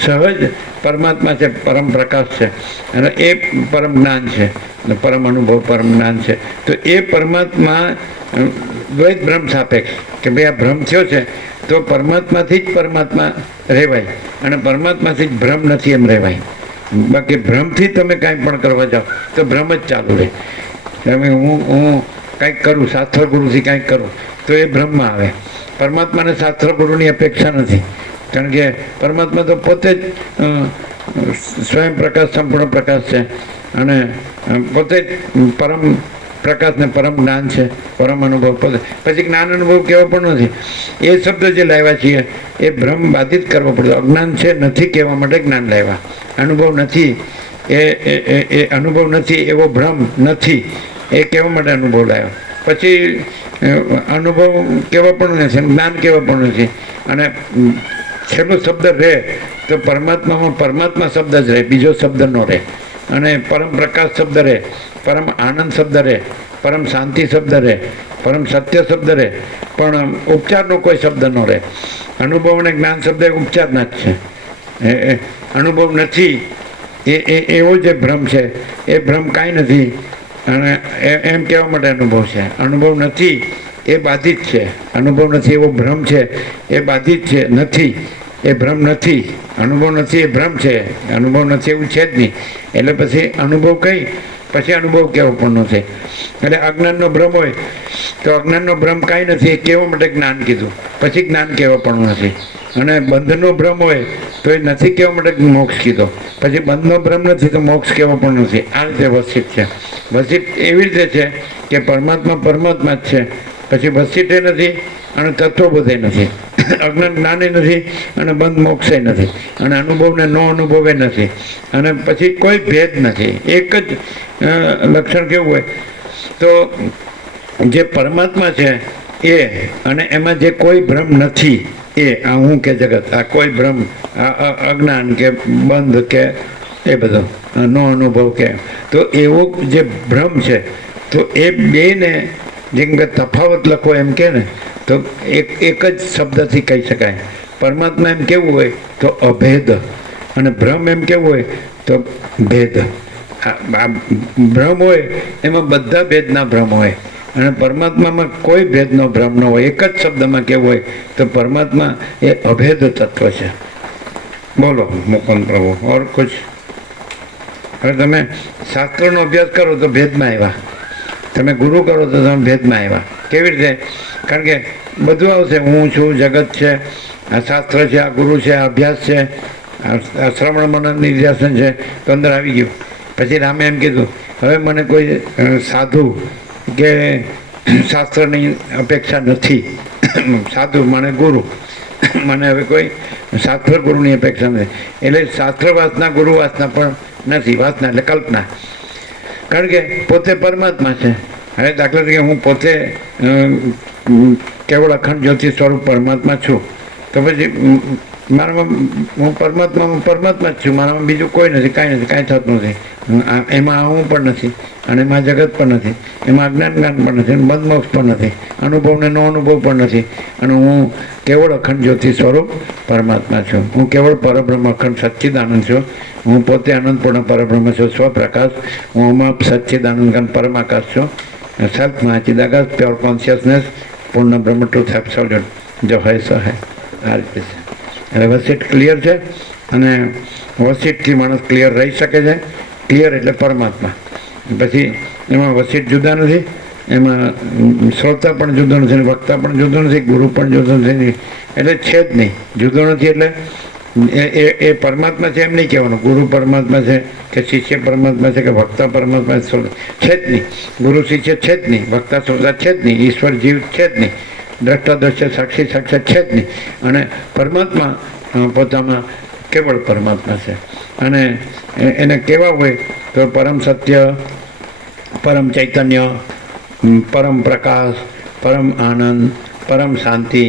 સહજ પરમાત્મા છે, પરમ પ્રકાશ છે, અને એ પરમ જ્ઞાન છે, પરમ અનુભવ, પરમ જ્ઞાન છે. તો એ પરમાત્મા દ્વૈત ભ્રમ સાપેક્ષ કે ભાઈ આ ભ્રમ થયો છે તો પરમાત્માથી જ પરમાત્મા રહેવાય, અને પરમાત્માથી જ ભ્રમ નથી એમ રહેવાય. બાકી ભ્રમથી તમે કાંઈ પણ કરવા જાઓ તો ભ્રમ જ ચાલુ રહે. તમે હું કાંઈક કરું, શાસ્ત્ર ગુરુથી કાંઈક કરું તો એ ભ્રમમાં આવે. પરમાત્માને શાસ્ત્ર ગુરુની અપેક્ષા નથી, કારણ કે પરમાત્મા તો પોતે જ સ્વયં પ્રકાશ, સંપૂર્ણ પ્રકાશ છે, અને પોતે જ પરમ પ્રકાશ ને પરમ જ્ઞાન છે, પરમ અનુભવ પોતે. પછી જ્ઞાન અનુભવ કહેવો પણ નથી. એ શબ્દ જે લાવ્યા છીએ એ ભ્રમ બાધિત કરવો પડતો. અજ્ઞાન છે નથી કહેવા માટે જ્ઞાન લાવ્યા. અનુભવ નથી એ અનુભવ નથી એવો ભ્રમ નથી એ કહેવા માટે અનુભવ લાવ્યો. પછી અનુભવ કહેવા પણ નથી, જ્ઞાન કહેવા પણ નથી. અને છેલ્લો શબ્દ રહે તો પરમાત્મામાં પરમાત્મા શબ્દ જ રહે, બીજો શબ્દ ન રહે. અને પરમ પ્રકાશ શબ્દ રહે, પરમ આનંદ શબ્દ રહે, પરમ શાંતિ શબ્દ રહે, પરમ સત્ય શબ્દ રહે, પણ ઉપચારનો કોઈ શબ્દ ન રહે. અનુભવ અને જ્ઞાન શબ્દ એ ઉપચારના જ છે. એ અનુભવ નથી એવો જે ભ્રમ છે એ ભ્રમ કાંઈ નથી, અને એમ કહેવા માટે અનુભવ છે. અનુભવ નથી એ બાધિત છે, અનુભવ નથી એવો ભ્રમ છે એ બાધિત છે. નથી એ ભ્રમ નથી, અનુભવ નથી એ ભ્રમ છે, અનુભવ નથી એવું છે જ નહીં. એટલે પછી અનુભવ કઈ, પછી અનુભવ કહેવો પણ નથી. એટલે અજ્ઞાનનો ભ્રમ હોય તો અજ્ઞાનનો ભ્રમ કાંઈ નથી એ કહેવા માટે જ્ઞાન કીધું, પછી જ્ઞાન કહેવા પણ નથી. અને બંધનો ભ્રમ હોય તો એ નથી કહેવા માટે મોક્ષ કીધો, પછી બંધનો ભ્રમ નથી તો મોક્ષ કહેવો પણ નથી. આ રીતે વસિષ્ઠ છે. વસિષ્ઠ એવી રીતે છે કે પરમાત્મા પરમાત્મા જ છે, પછી વસિષ્ઠ એ નથી અને તત્વબોધે નથી, અજ્ઞાન જ્ઞાને નથી અને બંધ મોક્ષે નથી, અને અનુભવને નો અનુભવે નથી, અને પછી કોઈ ભેદ નથી. એક જ લક્ષણ કેવું હોય તો જે પરમાત્મા છે એ, અને એમાં જે કોઈ ભ્રમ નથી એ, આ હું કે જગત, આ કોઈ ભ્રમ, આ અજ્ઞાન કે બંધ કે એ બધો નો અનુભવ કે, તો એવો જે ભ્રમ છે તો એ બેને જેમ કે તફાવત લખો એમ કે ને તો એક જ શબ્દથી કહી શકાય. પરમાત્મા એમ કેવું હોય તો અભેદ, અને ભ્રમ એમ કેવું હોય તો ભેદ. આ ભ્રમ હોય એમાં બધા ભેદના ભ્રમ હોય, અને પરમાત્મામાં કોઈ ભેદનો ભ્રમ ન હોય. એક જ શબ્દમાં કેવું હોય તો પરમાત્મા એ અભેદ તત્વ છે. બોલો મુકુંદ પ્રભુ ઓર કુછ? હવે તમે શાસ્ત્રનો અભ્યાસ કરો તો ભેદમાં આવ્યા, તમે ગુરુ કરો તો તમે ભેદમાં આવ્યા. કેવી રીતે? કારણ કે બધું આવશે, હું છું, જગત છે, આ શાસ્ત્ર છે, આ ગુરુ છે, આ અભ્યાસ છે, આ શ્રવણ મનન નિર્યાસન છે, તો અંદર આવી ગયું. પછી રામે એમ કીધું હવે મને કોઈ સાધુ કે શાસ્ત્રની અપેક્ષા નથી, સાધુ મને ગુરુ, મને હવે કોઈ શાસ્ત્ર ગુરુની અપેક્ષા નથી. એટલે શાસ્ત્ર વાસના ગુરુ વાસના પણ નથી. વાસના એટલે કલ્પના, કારણ કે પોતે પરમાત્મા છે. હવે દાખલા તરીકે હું પોતે કેવળ અખંડ જ્યોતિ સ્વરૂપ પરમાત્મા છું, તો પછી મારામાં હું પરમાત્મા જ છું, મારામાં બીજું કોઈ નથી, કાંઈ નથી, કાંઈ થતું નથી. એમાં હું પણ નથી અને એમાં જગત પણ નથી, એમાં અજ્ઞાન જ્ઞાન પણ નથી, બંધમોક્ષ પણ નથી, અનુભવને નો અનુભવ પણ નથી. અને હું કેવળ અખંડ જ્યોતિ સ્વરૂપ પરમાત્મા છું. હું કેવળ પરબ્રહ્મ અખંડ સચ્ચિદાનંદ છું. હું પોતે આનંદપૂર્ણ પરબ્રહ્મ છું, સ્વપ્રકાશ. હું અમાપ સચ્ચિદાનંદ ઘન પરમાકાશ છું. સેલ્ફ મહાચિદાકાશ, પ્યોર કોન્શિયસનેસ, પૂર્ણ બ્રહ્મ ટ્રુથ એબ્સોલ્યુટ, જો હૈ સો હૈ. આ રીતે છે. એટલે વસીટ ક્લિયર છે, અને વસીટથી માણસ ક્લિયર રહી શકે છે. ક્લિયર એટલે પરમાત્મા. પછી એમાં વસીટ જુદા નથી, એમાં શ્રોતા પણ જુદો નથી, વક્તા પણ જુદો નથી, ગુરુ પણ જુદો નથી, એટલે છે જ નહીં. જુદો નથી એટલે એ પરમાત્મા છે એમ નહીં કહેવાનું. ગુરુ પરમાત્મા છે કે શિષ્ય પરમાત્મા છે કે વક્તા પરમાત્મા છે જ નહીં. ગુરુ શિષ્ય છે જ નહીં, વક્તા શ્રોતા છે જ નહીં, ઈશ્વર જીવ છે જ નહીં, દ્રષ્ટા દ્રશ્ય સાક્ષી સાક્ષાત છે જ નહીં. અને પરમાત્મા પોતામાં કેવળ પરમાત્મા છે. અને એને કહેવા હોય તો પરમ સત્ય, પરમ ચૈતન્ય, પરમ પ્રકાશ, પરમ આનંદ, પરમ શાંતિ,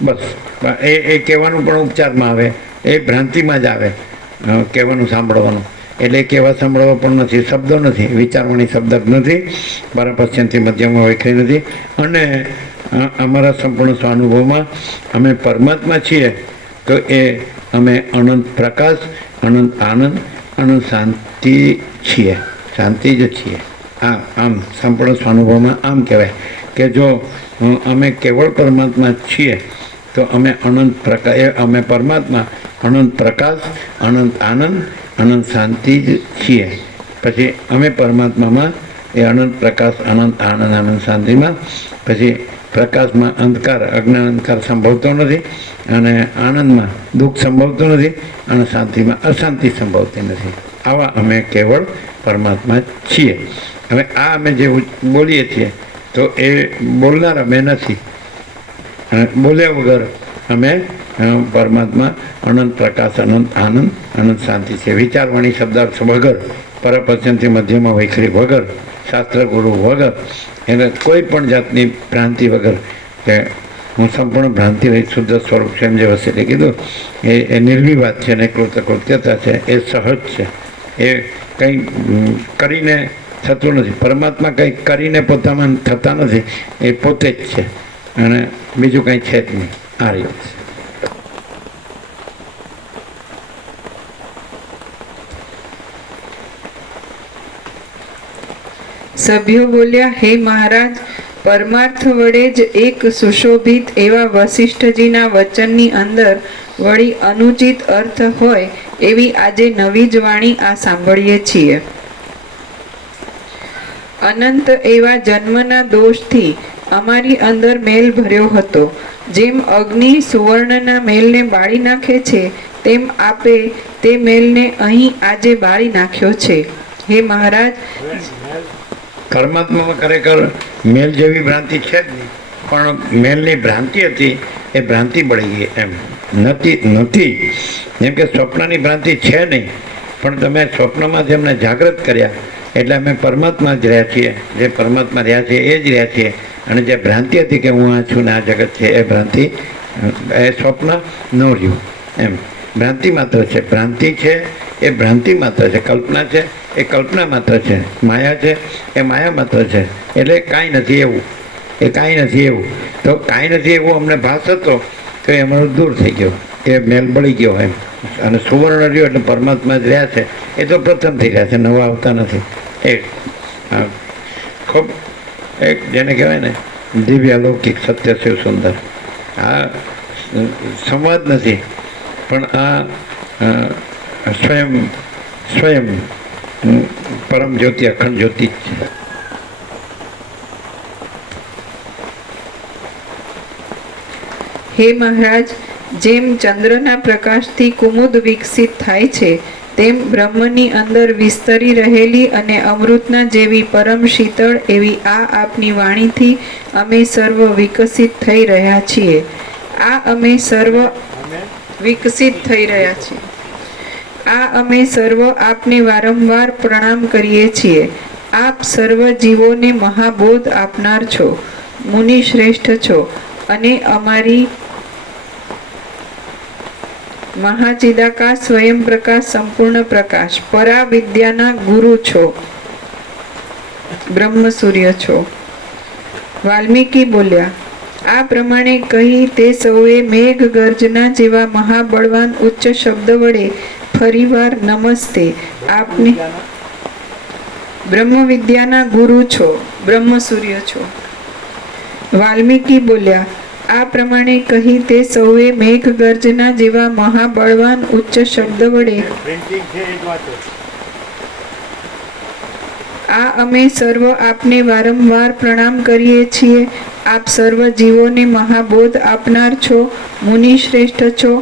બસ એ કહેવાનું પણ ઉપચારમાં આવે, એ ભ્રાંતિમાં જ આવે કહેવાનું સાંભળવાનું. એટલે કહેવા સાંભળવા પણ નથી, શબ્દો નથી, વિચારવાની શબ્દ નથી, પશ્ચિમથી મધ્યમાં વૈખરી નથી. અને અમારા સંપૂર્ણ સ્વાનુભવમાં અમે પરમાત્મા છીએ તો એ અમે અનંત પ્રકાશ, અનંત આનંદ, અનંત શાંતિ છીએ, શાંતિ જ છીએ. આમ સંપૂર્ણ સ્વાનુભવમાં આમ કહેવાય કે જો અમે કેવળ પરમાત્મા છીએ તો અમે અનંત પ્રકાશ, અમે પરમાત્મા અનંત પ્રકાશ, અનંત આનંદ, અનંત શાંતિ જ છીએ. પછી અમે પરમાત્મામાં એ અનંત પ્રકાશ, અનંત આનંદ, અનંત શાંતિમાં, પછી પ્રકાશમાં અંધકાર, અજ્ઞાન અંધકાર સંભવતો નથી, અને આનંદમાં દુઃખ સંભવતું નથી, અને શાંતિમાં અશાંતિ સંભવતી નથી. આવા અમે કેવળ પરમાત્મા છીએ. હવે આ અમે જે બોલીએ છીએ તો એ બોલનાર અમે નથી, અને બોલ્યા વગર અમે પરમાત્મા અનંત પ્રકાશ, અનંત આનંદ, અનંત શાંતિ છે. વિચારવાણી શબ્દાર્થ વગર, પરપશ્ચિમથી મધ્યમાં વૈખરી વગર, શાસ્ત્ર ગુરુ વગર, એટલે કોઈ પણ જાતની ભ્રાંતિ વગર કે હું સંપૂર્ણ ભ્રાંતિ રહી શુદ્ધ સ્વરૂપ છે એમ જે વસેલે કીધું એ નિર્વિવાદ છે ને કૃત્યતા છે, એ સહજ છે. એ કંઈ કરીને થતું નથી. પરમાત્મા કંઈ કરીને પોતામાં થતા નથી, એ પોતે જ છે અને બીજું કંઈ છે જ નહીં. આ રીતે સભ્યો બોલ્યા, હે મહારાજ, પરમાર્થ વડે જ એક સુશોભિત એવા વશિષ્ઠજીના વચનની અંદર વળી અનુચિત અર્થ હોય એવી આજે નવી જ વાણી આ સાંભળીએ છીએ. અનંત એવા જન્મના દોષથી અમારી અંદર મેલ ભર્યો હતો. જેમ અગ્નિ સુવર્ણના મેલને બાળી નાખે છે તેમ આપે તે મેલને અહીં આજે બાળી નાખ્યો છે. હે મહારાજ, પરમાત્મામાં ખરેખર મેલ જેવી ભ્રાંતિ છે જ નહીં, પણ મેલની ભ્રાંતિ હતી એ ભ્રાંતિ બળી ગઈ એમ નથી. જેમ કે સ્વપ્નની ભ્રાંતિ છે નહીં, પણ તમે સ્વપ્નમાં જેમને જાગૃત કર્યા એટલે અમે પરમાત્મા જ રહ્યા છીએ, જે પરમાત્મા રહ્યા છીએ એ જ રહ્યા છીએ. અને જે ભ્રાંતિ હતી કે હું આ છું ને આ જગત છે, એ ભ્રાંતિ, એ સ્વપ્ન ન રહ્યું એમ. ભ્રાંતિ માત્ર છે, ભ્રાંતિ છે એ ભ્રાંતિ માત્ર છે, કલ્પના છે એ કલ્પના માત્ર છે, માયા છે એ માયા માત્ર છે. એટલે કાંઈ નથી એવું, એ કાંઈ નથી એવું. તો કાંઈ નથી એવું અમને ભાસ હતો તો એ અમારો દૂર થઈ ગયો, એ મેલ બળી ગયો એમ. અને સુવર્ણ રહ્યો એટલે પરમાત્મા જ રહ્યા છે, એ તો પ્રથમથી રહ્યા છે, નવા આવતા નથી. એ ખૂબ એક જેને કહેવાય ને દિવ્ય અલૌકિક સત્ય શિવ સુંદર. આ સંવાદ નથી, પણ આ સ્વયં પરમ જ્યોતિ, અખંડ જ્યોતિ જ છે. હે મહારાજ, જેમ ચંદ્રના પ્રકાશથી કુમુદ વિકસિત થાય છે તેમ બ્રહ્મની અંદર વિસ્તરી રહેલી અને અમૃતના જેવી પરમ શીતળ એવી આ આપની વાણીથી અમે સર્વ વિકસિત થઈ રહ્યા છીએ. આ અમે સર્વ વિકસિત થઈ રહ્યા છીએ. આ અમે સર્વ આપને વારંવાર પ્રણામ કરીએ છીએ. આપ સર્વ જીવોને મહાબોધ આપનાર છો, મુનિ શ્રેષ્ઠ છો, અને મહાચિદાકાશ સ્વયં પ્રકાશ સંપૂર્ણ પ્રકાશ પરા વિદ્યાના ગુરુ છો, બ્રહ્મ સૂર્ય છો. વાલ્મીકી બોલ્યા, આ પ્રમાણે કહી તે સૌએ મેઘ ગર્જના જેવા મહાબળવાન ઉચ્ચ શબ્દ વડે ફરીવાર નમસ્તે આપને બ્રહ્મ વિદ્યાના ગુરુ છો, બ્રહ્મ સૂર્ય છો. વાલ્મીકી બોલ્યા, આ પ્રમાણે કહી તે સૌએ મેઘ ગર્જના જેવા મહાબળવાન ઉચ્ચ શબ્દ વડે પ્રિન્ટિંગ છે એ જ વાંચો. આ અમે સર્વ આપને વારંવાર પ્રણામ કરીએ છીએ. આપ સર્વ જીવોને મહાબોધ આપનાર છો, મુનિ શ્રેષ્ઠ છો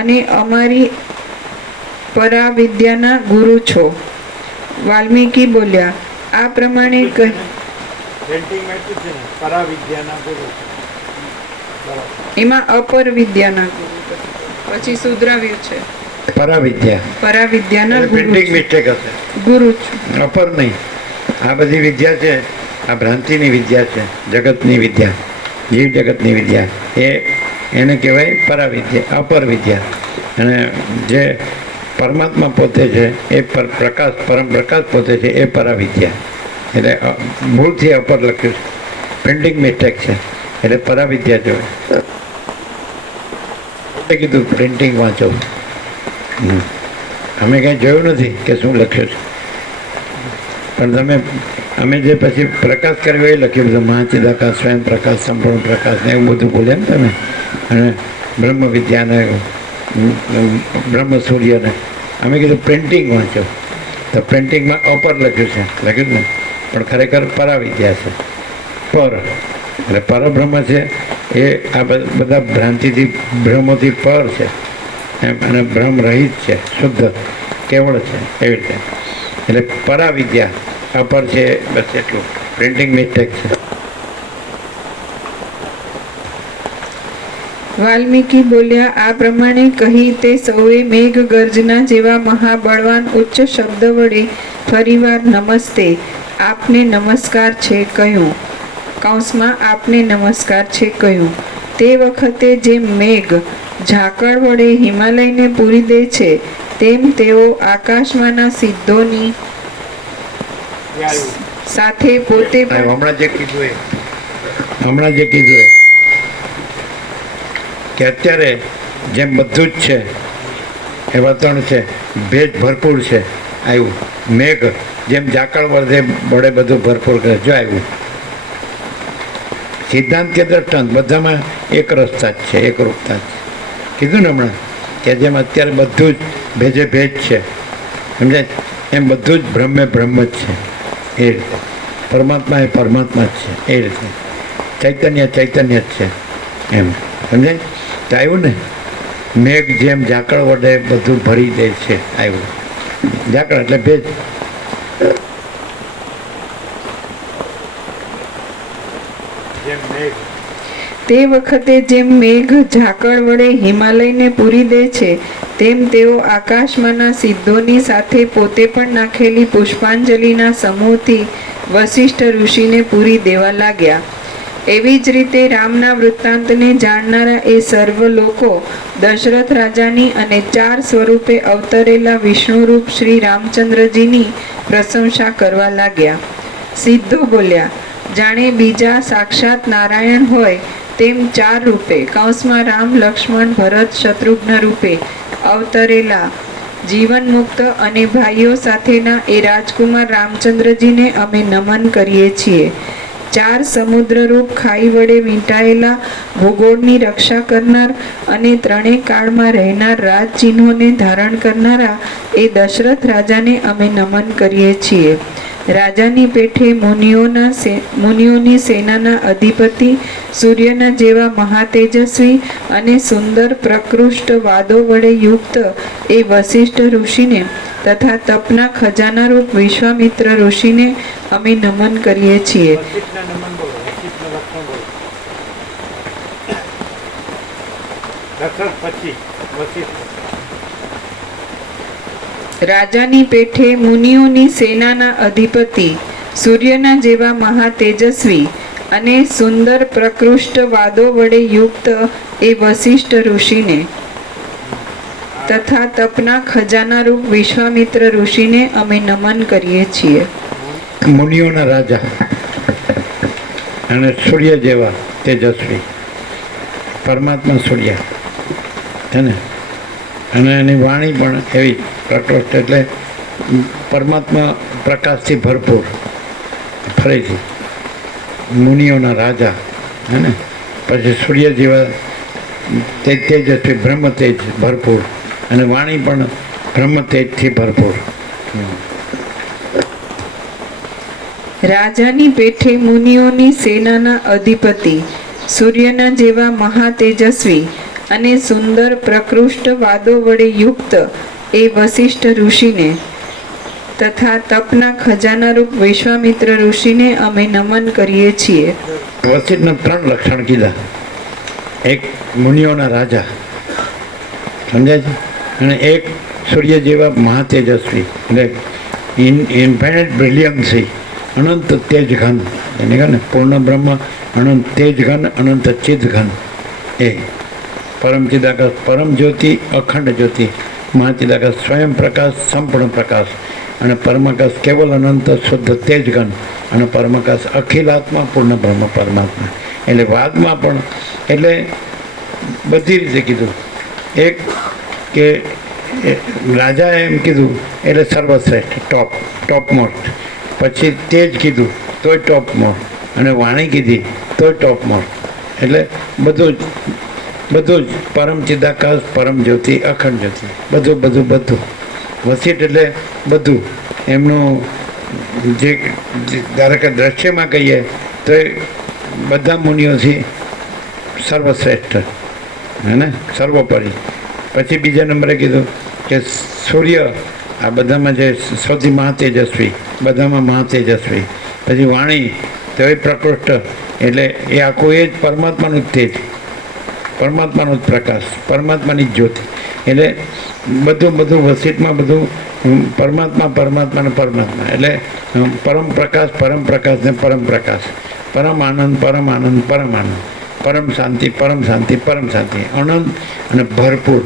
અને અમારી પરાવિદ્યાના ગુરુ છો. વાલ્મીકી બોલ્યા, આ પ્રમાણે કહી પ્રિન્ટિંગ મેટ્રિક છે ને પરાવિદ્યાના ગુરુ. બરાબર. એમાં અપર વિદ્યાના ગુરુ પછી સુધરાવ્યું છે પરાવિદ્યા પરાવિદ્યાના ગુરુ પ્રિન્ટિંગ છો. મિસ્ટેક હશે, ગુરુ છો. અપર નહીં. આ બધી વિદ્યા છે, આ ભ્રાંતિની વિદ્યા છે, જગતની વિદ્યા, જીવ જગતની વિદ્યા, એને કહેવાય પરાવિદ્યા, અપર વિદ્યા. અને જે પરમાત્મા પોતે છે એ પ્રકાશ, પરમ પ્રકાશ પોતે છે એ પરાવિદ્યા. એટલે ભૂલથી અપર લખ્યું છે, પ્રિન્ટિંગ મિસ્ટેક છે, એટલે પરાવિદ્યા જોવે. એટલે કીધું પ્રિન્ટિંગ વાંચો. અમે કંઈ જોયું નથી કે શું લખ્યું છે, પણ અમે જે પછી પ્રકાશ કર્યો એ લખ્યું બધું, મહાચિદાકાશ સ્વયં પ્રકાશ સંપૂર્ણ પ્રકાશ ને એવું બધું બોલ્યા ને તમે. અને બ્રહ્મ વિદ્યાને બ્રહ્મ સૂર્યને અમે કીધું પ્રિન્ટિંગ વાંચો, તો પ્રિન્ટિંગમાં અપર લખ્યું ને, પણ ખરેખર પરાવિદ્યા છે. પર એટલે પરબ્રહ્મ છે એ આ બધા ભ્રાંતિથી ભ્રમોથી પર છે એમ, અને ભ્રમ રહિત છે, શુદ્ધ કેવળ છે એવી રીતે. એટલે પરાવિદ્યા અપર છે, બસ એટલું. પ્રિન્ટિંગ મિસ્ટેક છે. વાલ્મીકી બોલ્યા, આ પ્રમાણે કહી તે સૌએ મેઘ ગર્જના જેવા મહાબળવાન ઉચ્ચ શબ્દ વડે ફરીવાર નમસ્તે આપને નમસ્કાર છે કહ્યું. કૌંસમાં આપને નમસ્કાર છે કહ્યું. તે વખતે જેમ મેઘ ઝાકળ વડે હિમાલયને પૂરી દે છે, તેમ તેઓ આકાશમાંના સિદ્ધોની સાથે પોતે પણ હમણાં જે કીધું એ કે અત્યારે જેમ બધું જ છે એ વાતાવરણ છે, ભેજ ભરપૂર છે, આવ્યું મેઘ જેમ ઝાકળ વડે બધું ભરપૂર કરે, જો આવ્યું. સિદ્ધાંત કે દ્રષ્ટાંત બધામાં એક રસતા જ છે, એક રૂપતા જ છે. કીધું ને હમણાં કે જેમ અત્યારે બધું જ ભેજે ભેજ છે, સમજાય, એમ બધું જ બ્રહ્મે બ્રહ્મ જ છે. એ રીતે પરમાત્મા એ પરમાત્મા જ છે. એ રીતે ચૈતન્ય ચૈતન્ય જ છે, એમ સમજાય. તો આવ્યું ને, મેઘ જેમ ઝાકળ વડે બધું ભરી દે છે, આવ્યું. ઝાકળ એટલે ભેજ. જેમ મેઘ તે વખતે જેમ મેઘ ઝાકળ વડે હિમાલયને પૂરી દે છે, તેમ તેઓ આકાશમાંના સિદ્ધોની સાથે પોતે પણ નાખેલી પુષ્પાંજલિના સમૂહથી વસિષ્ઠ ઋષિને પૂરી દેવા લાગ્યા. એવી જ રીતે રામના વૃત્તાંતને જાણનારા એ સર્વ લોકો દશરથ રાજાની અને 4 સ્વરૂપે અવતરેલા વિષ્ણુરૂપ શ્રી રામચંદ્રજીની પ્રશંસા કરવા લાગ્યા. સિદ્ધો બોલ્યા, જાણે બીજા સાક્ષાત નારાયણ હોય તેમ 4 રૂપે કૌંસમાં રામ લક્ષ્મણ ભરત શત્રુઘ્ન રૂપે અવતરેલા જીવન મુક્ત અને ભાઈઓ સાથેના એ રાજકુમાર રામચંદ્રજીને અમે નમન કરીએ છીએ. 4 સમુદ્રરૂપ ખાઈ વડે વીંટાયેલા ભૂગોળની રક્ષા કરનાર અને 3 કાળમાં રહેનાર રાજ ચિહ્નોને ધારણ કરનારા એ દશરથ રાજાને અમે નમન કરીએ છીએ. રાજાની પેઠે મુનિઓની સેનાના અધિપતિ, સૂર્યના જેવા મહાતેજસ્વી અને સુંદર પ્રકૃષ્ટ વાદો વડે યુક્ત એ વસિષ્ઠ ઋષિને તથા તપના ખજાના રૂપ વિશ્વામિત્ર ઋષિને અમે નમન કરીએ છીએ. વસિષ્ઠના નમન બોલો, વસિષ્ઠના લક્ષણ બોલો. દશરથ પછી વસિષ્ઠ. રાજાની પેઠે મુનિઓની સેનાના અધિપતિ, સૂર્યના જેવા મહાતેજસ્વી અને સુંદર પ્રકૃષ્ટ વાદો વડે યુક્ત એ વસિષ્ઠ ઋષિને તથા તપના ખજાના રૂપ વિશ્વામિત્ર ઋષિને અમે નમન કરીએ છીએ. મુનિઓના રાજા અને સૂર્ય જેવા તેજસ્વી પરમાત્મા સૂર્ય છે ને, અને એની વાણી પણ એવી પ્રકૃષ્ટ, એટલે પરમાત્મા પ્રકાશથી ભરપૂર. ફરીથી મુનિઓના રાજા હે ને, પછી સૂર્ય જેવા તેજસ્વી બ્રહ્મ તેજ ભરપૂર, અને વાણી પણ બ્રહ્મ તેજથી ભરપૂર. રાજાની પેઠે મુનિઓની સેનાના અધિપતિ સૂર્યના જેવા મહાતેજસ્વી અને સુંદર પ્રકૃષ્ટ વાદો વડે યુક્ત એ વશિષ્ઠ ઋષિને તથા તપના ખજાના રૂપ વિશ્વામિત્ર ઋષિને અમે નમન કરીએ છીએ. વશિષ્ઠના 3 લક્ષણ કીધા. એક મુનિઓના રાજા, સમજાય છે, અને એક સૂર્ય જેવા મહાતેજસ્વી, એટલે ઇન્ફાઇનાઇટ બ્રિલિયન્સી, અનંત તેજઘન, એને કહે ને પૂર્ણ બ્રહ્મ, અનંત તેજઘન, અનંત ચિદઘન. એ પરમ ચિદાકાશ, પરમ જ્યોતિ, અખંડ જ્યોતિ, મહાચિદાકાશ, સ્વયં પ્રકાશ, સંપૂર્ણ પ્રકાશ, અને પરમાકાશ કેવલ અનંત શુદ્ધ તેજઘન, અને પરમાકાશ અખિલાત્મા પૂર્ણ બ્રહ્મ પરમાત્મા. એટલે વાદમાં પણ એટલે બધી રીતે કીધું. એક કે રાજાએ એમ કીધું એટલે સર્વશ્રેષ્ઠ, ટોપ મોસ્ટ. પછી તેજ કીધું તોય ટોપ મોસ્ટ, અને વાણી કીધી તોય ટોપ મોસ્ટ. એટલે બધું જ પરમ ચિદાકાશ, પરમ જ્યોતિ, અખંડ જ્યોતિ, બધું વશિષ્ઠ એટલે બધું એમનું જે ધારો કે દ્રશ્યમાં કહીએ તો એ બધા મુનિઓથી સર્વશ્રેષ્ઠ હે ને, સર્વોપરી. પછી બીજા નંબરે કીધું કે સૂર્ય આ બધામાં જે સૌથી મહાતેજસ્વી, બધામાં મહાતેજસ્વી. પછી વાણી તો એ પ્રકૃષ્ટ, એટલે એ આખું એ જ પરમાત્માનું જ તેજ, પરમાત્માનો જ પ્રકાશ, પરમાત્માની જ જ્યોતિ. એટલે બધું વશિષ્ઠમાં બધું પરમાત્મા, એટલે પરમ પ્રકાશ ને પરમ પ્રકાશ, પરમ આનંદ, પરમ શાંતિ, અનંત અને ભરપૂર.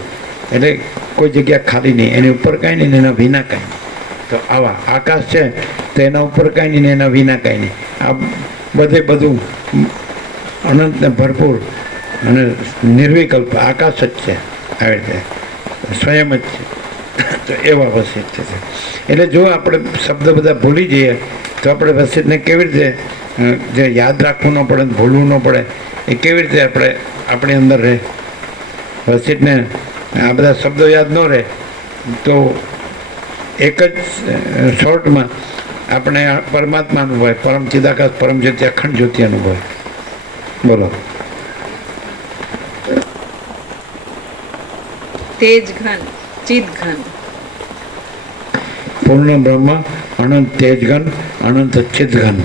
એટલે કોઈ જગ્યા ખાલી નહીં, એની ઉપર કાંઈ નહીં, એના વિના કાંઈ નહીં. તો આવા આકાશ છે તો એના ઉપર કાંઈ નહીં, એના વિના કાંઈ નહીં. આ બધું અનંત ને ભરપૂર અને નિર્વિકલ્પ આકાશ જ છે, આવી રીતે સ્વયં જ છે. તો એવા વશિષ્ઠ છે. એટલે જો આપણે શબ્દ બધા ભૂલી જઈએ તો આપણે વશિષ્ઠને કેવી રીતે જે યાદ રાખવું ન પડે, ભૂલવું ન પડે, એ કેવી રીતે આપણી અંદર રહે. વશિષ્ઠને આ બધા શબ્દો યાદ ન રહે તો એક જ શોર્ટમાં આપણે પરમાત્મા અનુભવે, પરમ ચિદાકાશ, પરમ જ્યોતિ, અખંડ જ્યોતિ અનુભવે. બોલો. તેજઘન, ચિદઘન, પૂર્ણ બ્રહ્મ, અનંત તેજઘન, અનંત ચિદઘન.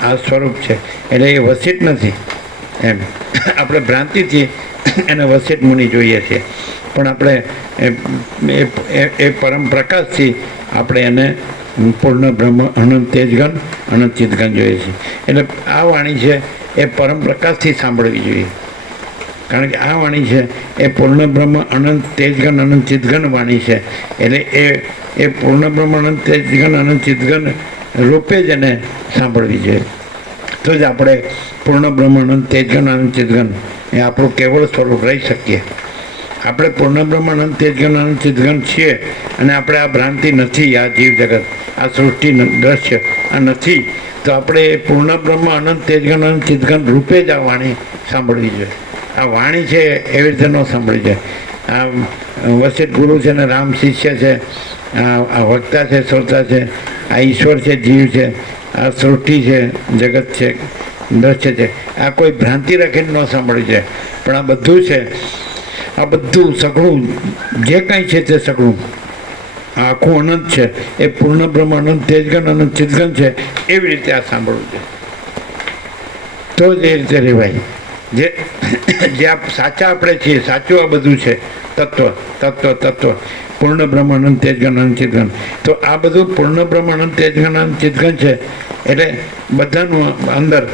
આ સ્વરૂપ છે. એટલે એ વશિષ્ઠ નથી એમ. આપણે ભ્રાંતિથી એને વશિષ્ઠ મુનિ જોઈએ છીએ, પણ આપણે એ પરમ પ્રકાશથી આપણે એને પૂર્ણ બ્રહ્મ, અનંત તેજઘન, અનંત ચિદઘન જોઈએ છીએ. એટલે આ વાણી છે એ પરમ પ્રકાશથી સાંભળવી જોઈએ, કારણ કે આ વાણી છે એ પૂર્ણ બ્રહ્મ, અનંત તેજઘન, અનંત ચિદઘન વાણી છે. એટલે એ પૂર્ણ બ્રહ્મ, અનંત તેજઘન, અનંત ચિદઘન રૂપે જ એને સાંભળવી જોઈએ. તો જ આપણે પૂર્ણ બ્રહ્મ, અનંત તેજઘન, અનંત ચિદઘન એ આપણું કેવળ સ્વરૂપ રહી શકીએ. આપણે પૂર્ણ બ્રહ્મ, અનંત તેજઘન, અનંત ચિદઘન છીએ, અને આપણે આ ભ્રાંતિ નથી, આ જીવ જગત, આ સૃષ્ટિ દ્રશ્ય આ નથી, તો આપણે એ પૂર્ણ બ્રહ્મ, અનંત તેજઘન, અનંત ચિદઘન રૂપે જ આ વાણી સાંભળવી જોઈએ. આ વાણી છે એવી રીતે ન સાંભળી જાય. આ વશિષ્ઠ ગુરુ છે ને રામ શિષ્ય છે, આ વક્તા છે, શ્રોતા છે, આ ઈશ્વર છે, જીવ છે, આ સૃષ્ટિ છે, જગત છે, દ્રશ્ય છે, આ કોઈ ભ્રાંતિ રાખીને ન સાંભળી જાય. પણ આ બધું છે, આ બધું સઘળું જે કાંઈ છે તે સઘળું આખું અનંત છે. એ પૂર્ણ બ્રહ્મ, અનંત તેજઘન, અનંત ચિદઘન છે. એવી રીતે આ સાંભળવું છે, તો જ એ રીતે રહેવાય. જે સાચા આપણે છીએ, સાચું આ બધું છે, તત્વ પૂર્ણ બ્રહ્મ, અનંત તેજઘન, અનંત ચિદઘન. તો આ બધું પૂર્ણ બ્રહ્મ, અનંત તેજઘન, અનંત ચિદઘન છે. એટલે બધાનું અંદર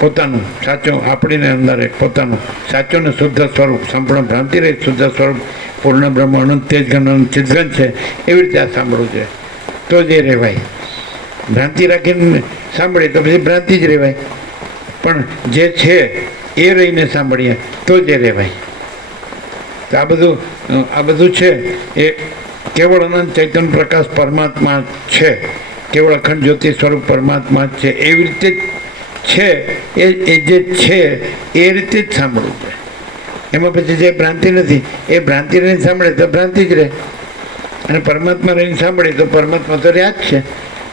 પોતાનું સાચું, આપણીને અંદર પોતાનું સાચું ને શુદ્ધ સ્વરૂપ, સંપૂર્ણ ભ્રાંતિ રહિત શુદ્ધ સ્વરૂપ પૂર્ણ બ્રહ્મ અનંત તેજ ઘન અનંત ચિદઘન છે, એવી રીતે આ સાંભળવું છે તો જ એ રહેવાય. ભ્રાંતિ રાખીને સાંભળીએ તો પછી ભ્રાંતિ જ રહેવાય, પણ જે છે એ રહીને સાંભળીએ તો જ એ રહેવાય. તો આ બધું છે એ કેવળ અનંત ચૈતન્ય પ્રકાશ પરમાત્મા છે, કેવળ અખંડ જ્યોતિ સ્વરૂપ પરમાત્મા જ છે. એવી રીતે છે એ જે છે એ રીતે જ સાંભળવું છે. એમાં પછી જે ભ્રાંતિ નથી એ ભ્રાંતિ રહીને સાંભળે તો ભ્રાંતિ જ રહે, અને પરમાત્મા રહીને સાંભળે તો પરમાત્મા તો રહ્યા જ છે.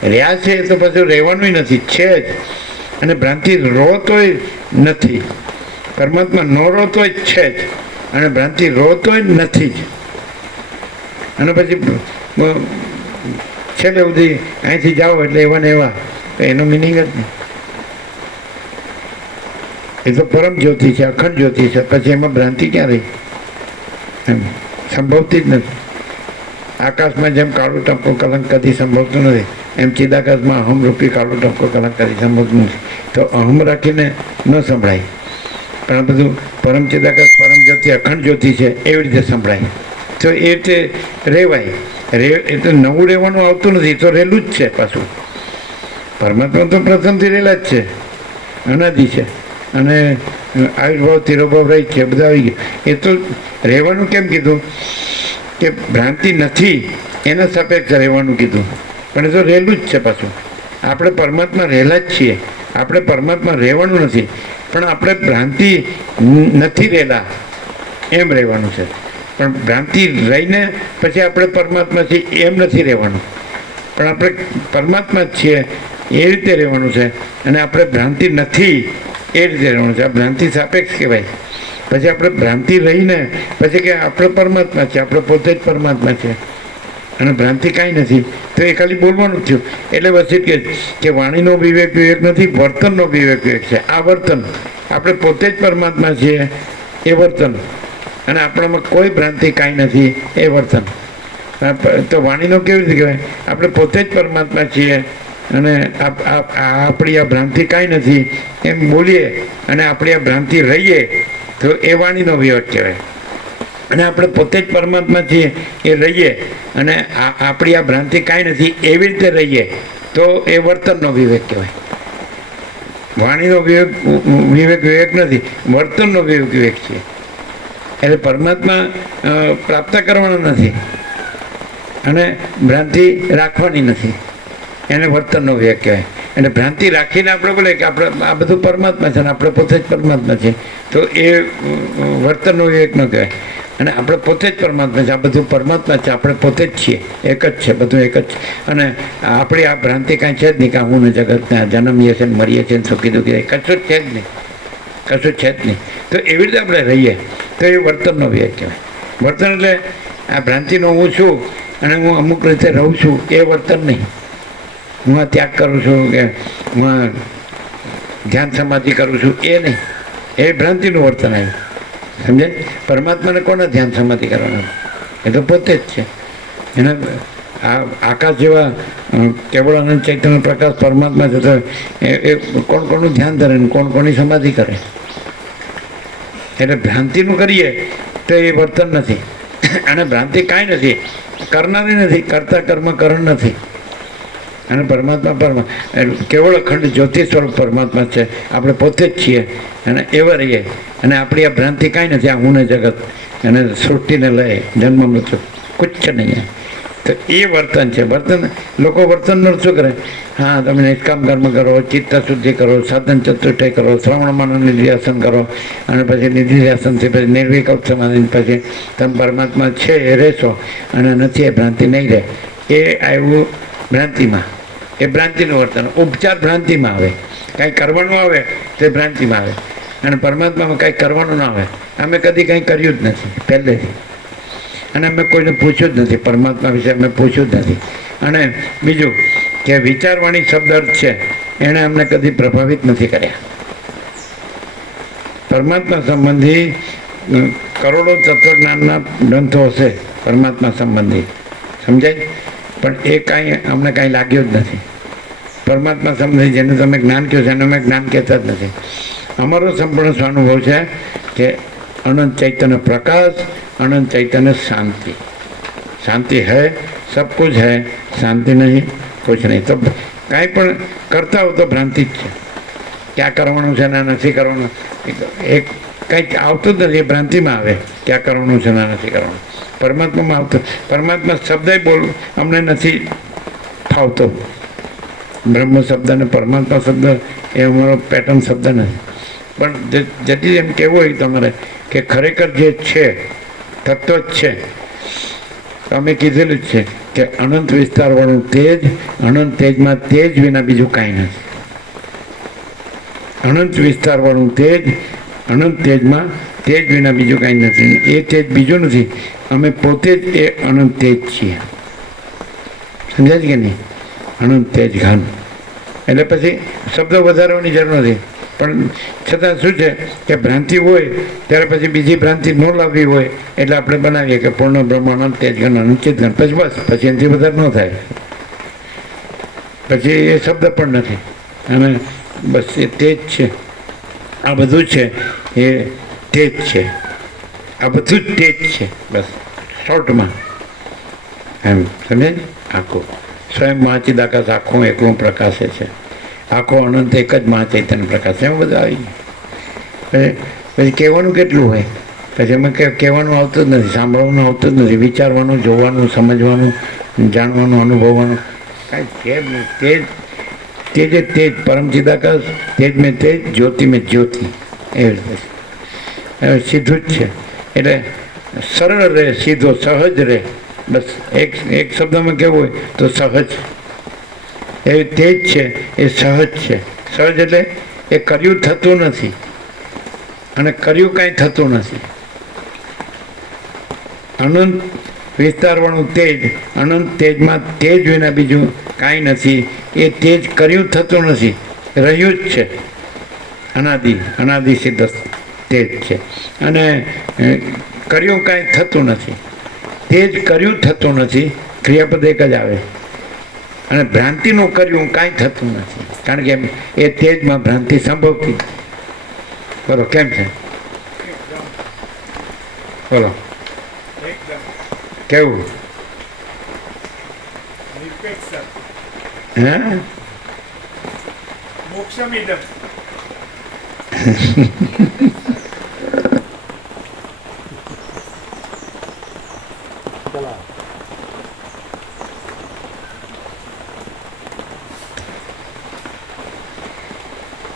રહ્યા છે એ તો પછી રહેવાનું નથી, છે જ. અને ભ્રાંતિ રોતોય નથી, પરમાત્મા નો રોતોય જ છે જ, અને ભ્રાંતિ રોતોય નથી જ. અને પછી છેલ્લે સુધી અહીંથી જાઓ એટલે એવા ને એવા, એનો મિનિંગ જ નહીં. એ તો પરમ જ્યોતિ છે, અખંડ જ્યોતિ છે, પછી એમાં ભ્રાંતિ ક્યાં રહી? એમ સંભવતી જ નથી. આકાશમાં જેમ કાળો ટપકો કલંક કદી સંભવતું નથી, એમ ચિદાકાશમાં અહમરૂપી કાળો ટપકો કલંક કદી સંભવતું નથી. તો અહમ રાખીને ન સંભળાય, પણ આ બધું પરમ ચિદાકાશ પરમ જ્યોતિ અખંડ જ્યોતિ છે એવી રીતે સંભળાય. તો એ રીતે રહેવાય. એટલે નવું રહેવાનું આવતું નથી, તો રહેલું જ છે. પાછું પરમાત્મા તો પ્રથમથી રહેલા જ છે, અનાદિ છે, અને આયુર્ભાવ તિરોભાવ રહી છે, બધા આવી ગયા. એ તો રહેવાનું કેમ કીધું કે ભ્રાંતિ નથી એના સાપેક્ષ રહેવાનું કીધું, પણ એ તો રહેલું જ છે. પાછું આપણે પરમાત્મા રહેલા જ છીએ, આપણે પરમાત્મા રહેવાનું નથી, પણ આપણે ભ્રાંતિ નથી રહેલા એમ રહેવાનું છે. પણ ભ્રાંતિ રહીને પછી આપણે પરમાત્મા છીએ એમ નથી રહેવાનું, પણ આપણે પરમાત્મા જ છીએ એ રીતે રહેવાનું છે. અને આપણે ભ્રાંતિ નથી એ રીતે રહેવાનું છે. આ ભ્રાંતિ સાપેક્ષ કહેવાય. પછી આપણે ભ્રાંતિ રહીને પછી કે આપણે પરમાત્મા છે, આપણે પોતે જ પરમાત્મા છે, અને ભ્રાંતિ કાંઈ નથી, તો એ ખાલી બોલવાનું થયું. એટલે વસિત કે વાણીનો વિવેક વિવેક નથી, વર્તનનો વિવેક વિવેક છે. આ વર્તન, આપણે પોતે જ પરમાત્મા છીએ એ વર્તન, અને આપણામાં કોઈ ભ્રાંતિ કાંઈ નથી એ વર્તન. તો વાણીનો કેવી રીતે કહેવાય? આપણે પોતે જ પરમાત્મા છીએ અને આપણી આ ભ્રાંતિ કાંઈ નથી એમ બોલીએ, અને આપણી આ ભ્રાંતિ રહીએ તો એ વાણીનો વિવેક કહેવાય. અને આપણે પોતે જ પરમાત્મા છીએ એ રહીએ, અને આપણી આ ભ્રાંતિ કાંઈ નથી એવી રીતે રહીએ તો એ વર્તનનો વિવેક કહેવાય. વાણીનો વિવેક વિવેક નથી, વર્તનનો વિવેક વિવેક છે. એટલે પરમાત્મા પ્રાપ્ત કરવાનો નથી અને ભ્રાંતિ રાખવાની નથી, એને વર્તનનો વિવેક કહેવાય. એટલે ભ્રાંતિ રાખીને આપણે બોલે કે આપણે આ બધું પરમાત્મા છે અને આપણે પોતે જ પરમાત્મા છે, તો એ વર્તનનો વિવેક ન કહેવાય. અને આપણે પોતે જ પરમાત્મા છે, આ બધું પરમાત્મા છે, આપણે પોતે જ છીએ, એક જ છે, બધું એક જ છે. અને આપણી આ ભ્રાંતિ કાંઈ છે જ નહીં કે હું ને જગતના જન્મીએ છે ને મરીએ છીએ ને સુખી દુઃખી, કશું જ છે જ નહીં, કશું જ છે જ નહીં. તો એવી રીતે આપણે રહીએ તો એ વર્તનનો વિવેક કહેવાય. વર્તન એટલે આ ભ્રાંતિનો હું છું અને હું અમુક રીતે રહું છું એ વર્તન નહીં. હું આ ત્યાગ કરું છું કે હું આ ધ્યાન સમાધિ કરું છું એ નહીં, એ ભ્રાંતિનું વર્તન આવ્યું. સમજાય? પરમાત્માને કોને ધ્યાન સમાધિ કરવાનું? એ તો પોતે જ છે. એના આકાશ જેવા કેવળ અનંત ચૈતન્ય પ્રકાશ પરમાત્મા છે, તો એ કોણ કોનું ધ્યાન ધરે ને કોણ કોની સમાધિ કરે. એટલે ભ્રાંતિનું કરીએ તો એ વર્તન નથી, અને ભ્રાંતિ કાંઈ નથી, કરનારી નથી, કરતા કર્મ કરણ નથી. અને પરમાત્મા કેવળ અખંડ જ્યોતિ સ્વરૂપ પરમાત્મા છે, આપણે પોતે જ છીએ અને એવા રહીએ. અને આપણી આ ભ્રાંતિ કાંઈ નથી, આ હું ને જગત અને સૃષ્ટિને લઈ જન્મ મૃત્યુ કુછ નહીં. તો એ વર્તન છે. વર્તન લોકો વર્તનનો શું કરે? હા, તમે નિષ્કામ કર્મ કરો, ચિત્ત શુદ્ધિ કરો, સાધન ચતુષ્ટય કરો, શ્રવણમાનનું નિધિધ્યાસન કરો, અને પછી નિધિધ્યાસનથી પછી નિર્વિકલ્પ સમાધિ, પછી તમે પરમાત્મા છે એ રહેશો અને નથી એ ભ્રાંતિ નહીં રહે. એ આવ્યું ભ્રાંતિમાં, એ ભ્રાંતિનું વર્તન. ઉપચાર ભ્રાંતિમાં આવે, કાંઈ કરવાનું આવે તો એ ભ્રાંતિમાં આવે, અને પરમાત્મામાં કાંઈ કરવાનું ના આવે. અમે કદી કંઈ કર્યું જ નથી પહેલેથી, અને અમે કોઈને પૂછ્યું જ નથી, પરમાત્મા વિશે અમે પૂછ્યું જ નથી. અને બીજું કે વિચારવાણી શબ્દ અર્થ છે એણે અમને કદી પ્રભાવિત નથી કર્યા. પરમાત્મા સંબંધી કરોડો તત્વજ્ઞાનના ગ્રંથો હશે પરમાત્મા સંબંધી, સમજાય? પણ એ કાંઈ અમને કાંઈ લાગ્યું જ નથી. પરમાત્મા સંબંધી જેને તમે જ્ઞાન કહો છો એને અમે જ્ઞાન કહેતા જ નથી. અમારો સંપૂર્ણ સ્વાનુભવ છે કે अनंत चैतन्य प्रकाश, अनंत चैतन्य शांति। शांति है, सब कुछ है, शांति नहीं, कुछ नहीं। तो कांई पण करता हो तो भ्रांति ज छे। क्या करवानुं छे ने नथी करवानुं, एक કંઈક આવતું જ નથી, એ ભ્રાંતિમાં આવે ક્યાં કરવાનું છે ના નથી કરવાનું. પરમાત્મામાં આવતું, પરમાત્મા શબ્દ બોલ અમને નથી ફાવતો. બ્રહ્મ શબ્દ અને પરમાત્મા શબ્દ એ અમારો પેટર્ન શબ્દ નથી. પણ જતી એમ કહેવું હોય તમારે કે ખરેખર જે છે તત્વ જ છે, અમે કીધેલું જ છે કે અનંત વિસ્તારવાળું તેજ, અનંત તેજમાં તેજ વિના બીજું કાંઈ નથી. અનંત વિસ્તારવાળું તેજ, અનંત તેજમાં તેજ વિના બીજું કાંઈ નથી. એ તેજ બીજું નથી, અમે પોતે જ એ અનંત તેજ છીએ. સમજાય છે કે નહીં? અનંત તેજ ઘન. એટલે પછી શબ્દો વધારવાની જરૂર નથી. પણ છતાં શું છે કે ભ્રાંતિ હોય ત્યારે પછી બીજી ભ્રાંતિ ન લાવવી હોય એટલે આપણે બનાવીએ કે પૂર્ણ બ્રહ્મ અનંત તેજ ઘન અનુચિત ઘન. પછી બસ, પછી એનાથી વધારે ન થાય. પછી એ શબ્દ પણ નથી અને બસ એ તેજ છે. આ બધું છે એ તેજ છે. આ બધું જ તેજ છે. બસ શોર્ટમાં એમ સમજે. આખું સ્વયં મહાચિદાકાશ આખું એકલું પ્રકાશે છે. આખો અનંત એક જ મહાચૈતન્ય પ્રકાશ છે. એમાં બધું આવી ગયું. પછી કહેવાનું કેટલું હોય, પછી એમાં કહેવાનું આવતું જ નથી, સાંભળવાનું આવતું જ નથી, વિચારવાનું, જોવાનું, સમજવાનું, જાણવાનું, અનુભવવાનું કાંઈ છે જ નહીં. તેજ જ તેજ, પરમ ચિદાકાશ, તેજ મેં તેજ, જ્યોતિ મેં જ્યોતિ. એવી રીતે સીધું જ છે. એટલે સરળ રહે, સીધો, સહજ રહે. બસ એક શબ્દમાં કહેવું હોય તો સહજ. એ તેજ છે, એ સહજ છે. સહજ એટલે એ કર્યું થતું નથી અને કર્યું કાંઈ થતું નથી. અનંત વિસ્તારવાળું તેજ, અનંત તેજમાં તેજ વિના બીજું કાંઈ નથી. એ તેજ કર્યું થતું નથી, રહ્યું જ છે. અનાદિ સિદ્ધ તેજ છે. અને કર્યું કાંઈ થતું નથી. તેજ કર્યું થતું નથી, ક્રિયાપદ એક જ આવે. અને ભ્રાંતિનું કર્યું કાંઈ થતું નથી, કારણ કે એ તેજમાં ભ્રાંતિ સંભવતી. બોલો કેમ છે? બોલો કેવું? હે મોક્ષમિદમ.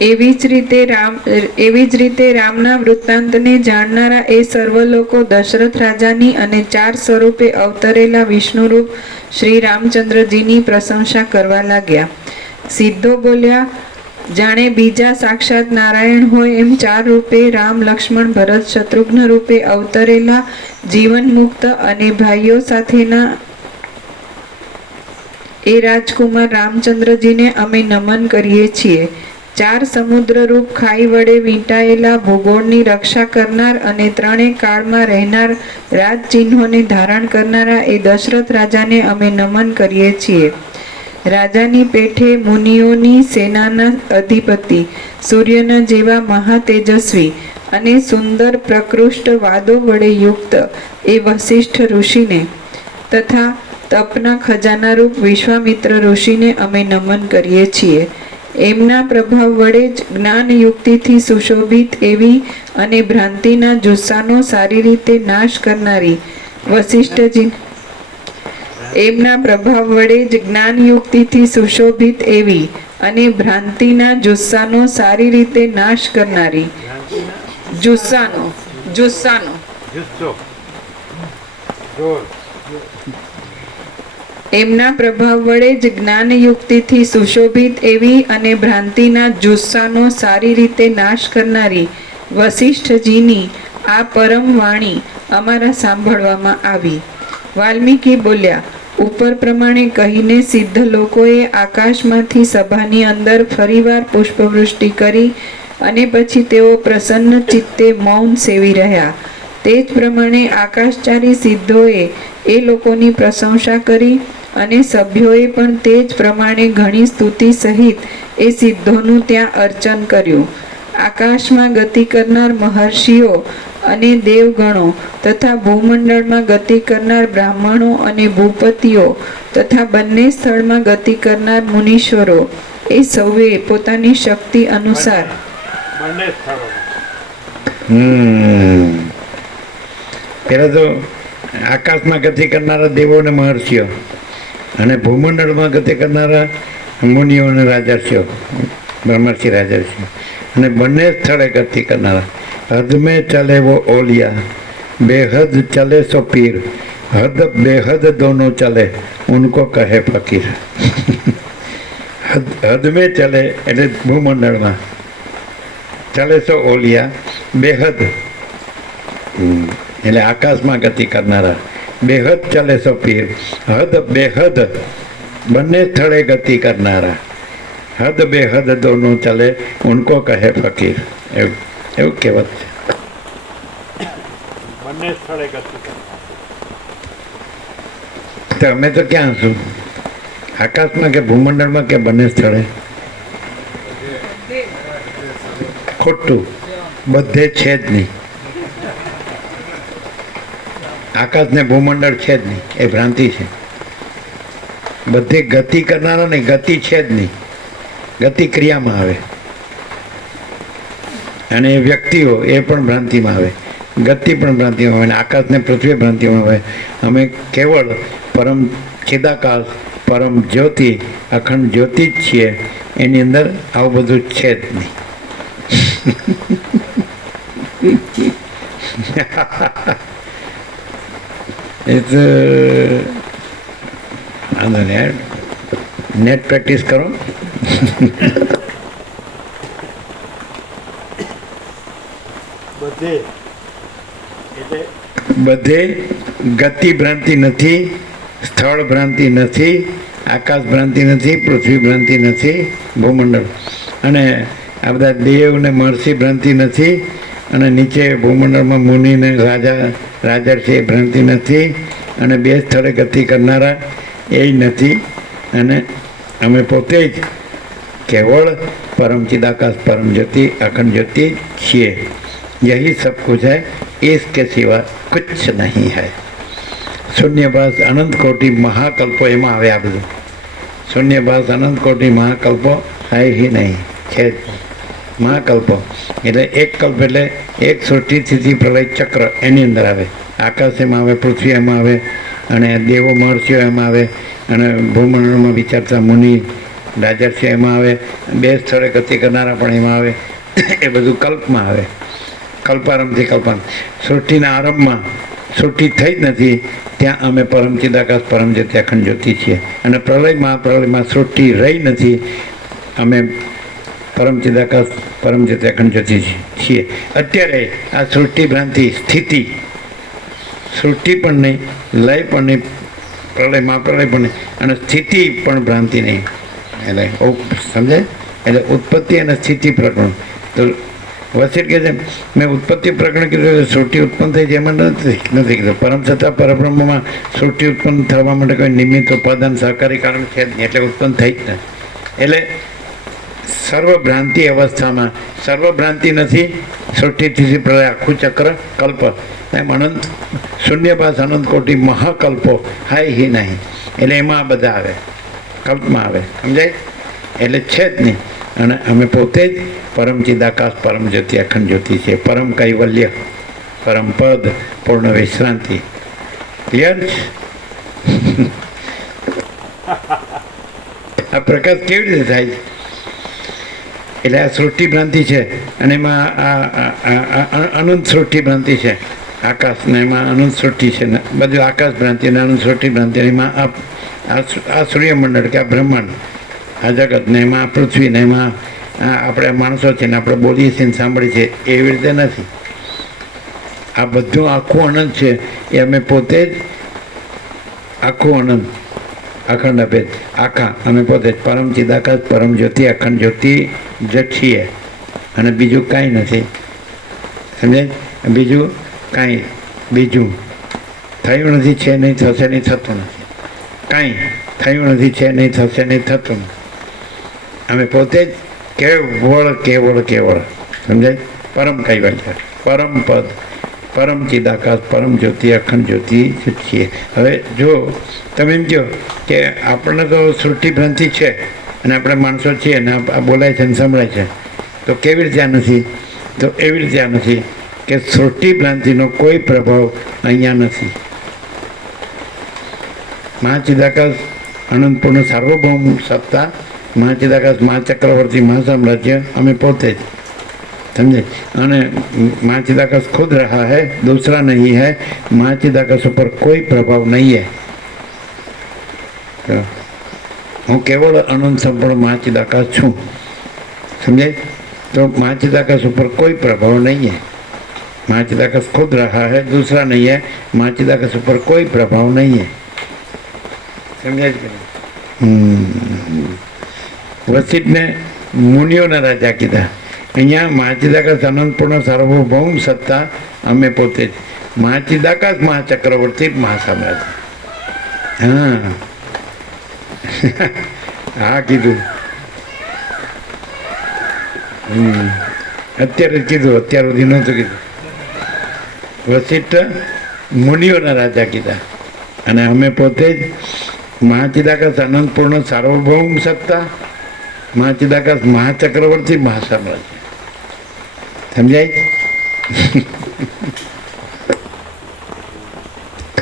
એવી જ રીતે રામના વૃત્તાંતને જાણનારા એ સર્વ લોકો દશરથ રાજાની અને 4 સ્વરૂપે અવતરેલા વિષ્ણુરૂપ શ્રી રામચંદ્રજીની પ્રશંસા કરવા લાગ્યા. સિદ્ધો બોલ્યા, જાણે બીજા સાક્ષાત નારાયણ હોય એમ 4 રૂપે રામ, લક્ષ્મણ, ભરત, શત્રુઘ્ન રૂપે અવતરેલા જીવન મુક્ત અને ભાઈઓ સાથેના એ રાજકુમાર રામચંદ્રજીને અમે નમન કરીએ છીએ. 4 સમુદ્ર રૂપ ખાઈ વડે વીંટાયેલા ભૂગોળની રક્ષા કરનાર અને 3 કાળમાં રહેનાર રાજચિહ્નોને ધારણ કરનારા એ દશરથ રાજાને અમે નમન કરીએ છીએ. રાજાની પેઠે મુનિઓની સેનાના અધિપતિ, સૂર્યના જેવા મહાતેજસ્વી અને સુંદર પ્રકૃષ્ટ વાદો વડે યુક્ત એ વશિષ્ઠ ઋષિને તથા તપના ખજાના રૂપ વિશ્વામિત્ર ઋષિને અમે નમન કરીએ છીએ. એમના પ્રભાવ વડે જ જ્ઞાન યુક્તિથી સુશોભિત એવી અને ભ્રાંતિના જુસ્સાનો સારી રીતે નાશ કરનારી વશિષ્ઠજી એમના પ્રભાવ વડે જ જ્ઞાન યુક્તિથી સુશોભિત એવી અને ભ્રાંતિના જુસ્સાનો સારી રીતે નાશ કરનારી એમના પ્રભાવ વડે જ જ્ઞાન યુક્તિથી સુશોભિત એવી અને ભ્રાંતિના જુસ્સાનો સારી રીતે નાશ કરનારી વશિષ્ઠજીની આ પરમ વાણી અમારા સાંભળવામાં આવી. વાલ્મીકી બોલ્યા, ઉપર પ્રમાણે કહીને સિદ્ધ લોકોએ આકાશમાંથી સભાની અંદર ફરીવાર પુષ્પવૃષ્ટિ કરી અને પછી તેઓ પ્રસન્ન ચિત્તે મૌન સેવી રહ્યા. તે જ પ્રમાણે આકાશચારી સિદ્ધોએ એ લોકોની પ્રશંસા કરી અને સભ્યોએ પણ તે જ પ્રમાણે ઘણી સ્તુતિ સહિત એ સિદ્ધોનું ત્યાં અર્ચન કર્યું. આકાશમાં ગતિ કરનાર મહર્ષિઓ અને દેવગણો તથા ભૂમંડળમાં ગતિ કરનાર બ્રાહ્મણો અને ભૂપતિઓ તથા બંને સ્થળમાં ગતિ કરનાર મુનીશ્વરો એ સૌએ પોતાની શક્તિ અનુસાર બંને સ્થળો પેલા તો આકાશમાં ગતિ કરનારા દેવો અને મહર્ષિઓ અને ભૂમંડળમાં ગતિ કરનારા મુનિઓ અને રાજર્ષિઓ, બ્રહ્મર્ષિ રાજર્ષિ, અને બંને સ્થળે ગતિ કરનારા. હદ મેં ચલે વો ઓલિયા, બેહદ ચલે સો પીર, હદ બેહદ દોનો ચલે ઉनको કહે ફકીર. હદ મેં ચલે એટલે ભૂમંડળમાં, ચલે સો ઓલિયા, બેહદ એટલે આકાશમાં ગતિ કરનારા, બેહદ ચલે સો પીર, હદ બેહદ બંને સ્થળે ગતિ કરનારા, હદ બેહદ દોનો ચલે ઉनको કહે ફકીર. એવું એવું કહેવત છે. બંને સ્થળે ગતિ કરનાર. તો અમે તો ક્યાં છું? આકાશમાં કે ભૂમંડળમાં કે બંને સ્થળે? ખોટું, બધે છે જ નહીં. આકાશ ને ભૂમંડળ છે જ નહીં, એ ભ્રાંતિ છે. બધે ગતિ કરનારા નહીં, ગતિ છે જ નહીં, ગતિ ક્રિયામાં આવે. અને એ વ્યક્તિઓ એ પણ ભ્રાંતિમાં આવે, ગતિ પણ ભ્રાંતિમાં આવે, અને આકાશ ને પૃથ્વી ભ્રાંતિમાં આવે. અમે કેવળ પરમ ચિદાકાશ, પરમ જ્યોતિ, અખંડ જ્યોતિ જ છીએ. એની અંદર આવું બધું છે જ નહીં. એ તો વાંધો નહીં યાર, નેટ પ્રેક્ટિસ કરો. બધે એટલે બધે ગતિ ભ્રાંતિ નથી, સ્થળ ભ્રાંતિ નથી, આકાશ ભ્રાંતિ નથી, પૃથ્વી ભ્રાંતિ નથી, ભૂમંડળ અને આ બધા દેવ ને મહર્ષિ ભ્રાંતિ નથી, અને નીચે ભૂમંડળમાં મુનિ ને રાજા રાજર્ષિ એ ભ્રાંતિ નથી, અને બે સ્થળે ગતિ કરનારા એ નથી. અને અમે પોતે જ કેવળ परम चिदाकाश परम ज्योति अखंड ज्योति छिए. यही सब कुछ है, इसके सिवा कुछ नहीं है. शून्यभास अनंत कोटि महाकल्पो एમાં આવે આ બધું. શૂન્યભાસ અનંત કોટી મહાકલ્પો है ही नहीं, છે જ મહાકલ્પો એટલે એક કલ્પ એટલે એક સૃષ્ટિ સ્થિતિ પ્રલય ચક્ર એની અંદર આવે. આકાશ એમાં આવે, પૃથ્વી એમાં આવે, અને દેવો મહર્ષિઓ એમાં આવે, અને ભૂમંડળમાં વિચારતા મુનિ રાજર્ષિ એમાં આવે, બે સ્થળે ગતિ કરનારા પણ એમાં આવે. એ બધું કલ્પમાં આવે, કલ્પારંભથી કલ્પારંભ. સૃષ્ટિના આરંભમાં સૃષ્ટિ થઈ જ નથી, ત્યાં અમે પરમ ચિદાકાશ પરમ જ્યોતિ અખંડ જ્યોતિ છીએ. અને પ્રલયમાં સૃષ્ટિ રહી નથી, અમે પરમ ચિદાકાશ પરમ જ્યોતિ અખંડ જ્યોતિ છીએ. અત્યારે આ સૃષ્ટિ ભ્રાંતિ સ્થિતિ, સૃષ્ટિ પણ નહીં, લય પણ નહીં, પ્રલય પણ નહીં, અને સ્થિતિ પણ ભ્રાંતિ નહીં. એટલે સમજાય? એટલે ઉત્પત્તિ અને સ્થિતિ પ્રકરણ. તો વસીર કહે છે મેં ઉત્પત્તિ પ્રકરણ કીધું, સૃષ્ટિ ઉત્પન્ન થઈ જેમાં નથી કીધું. પરમ છતાં પરબ્રહ્મમાં સૃષ્ટિ ઉત્પન્ન થવા માટે કોઈ નિમિત્ત ઉપાદાન સહકારી કારણ છે જ નહીં, એટલે ઉત્પન્ન થઈ જ નથી. એટલે સર્વભ્રાંતિ અવસ્થામાં સર્વભ્રાંતિ નથી, સૃષ્ટિથી પ્રલય આખું ચક્ર કલ્પ એમ અનંત શૂન્યભાસ અનંત કોટી મહાકલ્પો હાય હિ નહીં. એટલે એમાં બધા આવે, કલ્પમાં આવે. સમજાય? એટલે છે જ નહીં. અને અમે પોતે જ પરમ ચિદાકાશ પરમ જ્યોતિ અખંડ જ્યોતિ છે. પરમ કૈવલ્ય, પરમ પદ, પૂર્ણ વિશ્રાંતિ. ક્લિયર? આ પ્રકાશ કેવી રીતે થાય? એટલે આ સૃષ્ટિ ભ્રાંતિ છે, અને એમાં આ અનંત સૃષ્ટિ ભ્રાંતિ છે. આકાશ ને એમાં અનંત સૃષ્ટિ છે, ને બધું આકાશ ભ્રાંતિ અને અનંત સૃષ્ટિ ભ્રાંતિ. એમાં આ સૂર્યમંડળ કે આ બ્રહ્માંડ, આ જગત ને એમાં આ પૃથ્વી ને એમાં આપણે માણસો છે ને આપણે બોલીએ છીએ ને સાંભળીએ છીએ, એવી રીતે નથી. આ બધું આખું અનંત છે, એ અમે પોતે જ આખું અનંત અખંડ અભેદ આખા અમે પોતે જ પરમ ચિદાકાશ પરમ જ્યોતિ અખંડ જ્યોતિ જ છીએ, અને બીજું કાંઈ નથી. સમજાય? બીજું કાંઈ બીજું થયું નથી, છે નહીં, થશે નહીં, થતું નથી. કાંઈ થયું નથી, છે નહીં, થશે નહીં, થતું નથી. અમે પોતે જ કેવળ કેવળ કેવળ. સમજાય? પરમ કૈવલ્ય, પરમ પદ, પરમ ચિદાકાશ પરમ જ્યોતિ અખંડ જ્યોતિ જ છીએ. હવે જો તમે એમ કહો કે આપણને તો સૃષ્ટિ ભ્રાંતિ છે અને આપણે માણસો છીએ અને આ બોલાય છે અને સંભળાય છે, તો કેવી રીતે આ નથી? તો એવી રીતે આ નથી કે સૃષ્ટિ ભ્રાંતિનો કોઈ પ્રભાવ અહીંયા નથી. મહાચિદાકાશ અનંતપૂર્ણ સાર્વભૌમ સત્તા, મહાચિદાકાશ મહાચક્રવર્તી મહાસામ્રાજ્ય અમે પોતે જ, समझे. અને મહાચિદાકાશ खुद रहा है, दूसरा नहीं है. મહાચિદાકાશ ઉપર કોઈ પ્રભાવ નહીં है. હું કેવળ અનંત સંપૂર્ણ મહાચિદાકાશ છું, સમજાય. તો મહાચિદાકાશ ઉપર કોઈ પ્રભાવ નહીં है. મહાચિદાકાશ खुद रहा है, दूसरा नहीं है. મહાચિદાકાશ ઉપર કોઈ પ્રભાવ નહીં है. સમજાય કે નહીં? વસિષ્ઠને મુનિઓના રાજા કીધા. અહીંયા મહાચિદાકાશ અનંતપૂર્ણ સાર્વભૌમ સત્તા અમે પોતે જ, મહાચિદાકાશ મહાચક્રવર્તી મહાસામ્રાજ્ય. હા હા કીધું, અત્યારે જ કીધું, અત્યાર સુધી નહોતું કીધું. વસિષ્ઠ મુનિઓના રાજા કીધા અને અમે પોતે જ મહાચિદાકાશ અનંતપૂર્ણ સાર્વભૌમ સત્તા, મહાચિદાકાશ મહાચક્રવર્તી મહાસામ્રાજ્ય. સમજાય?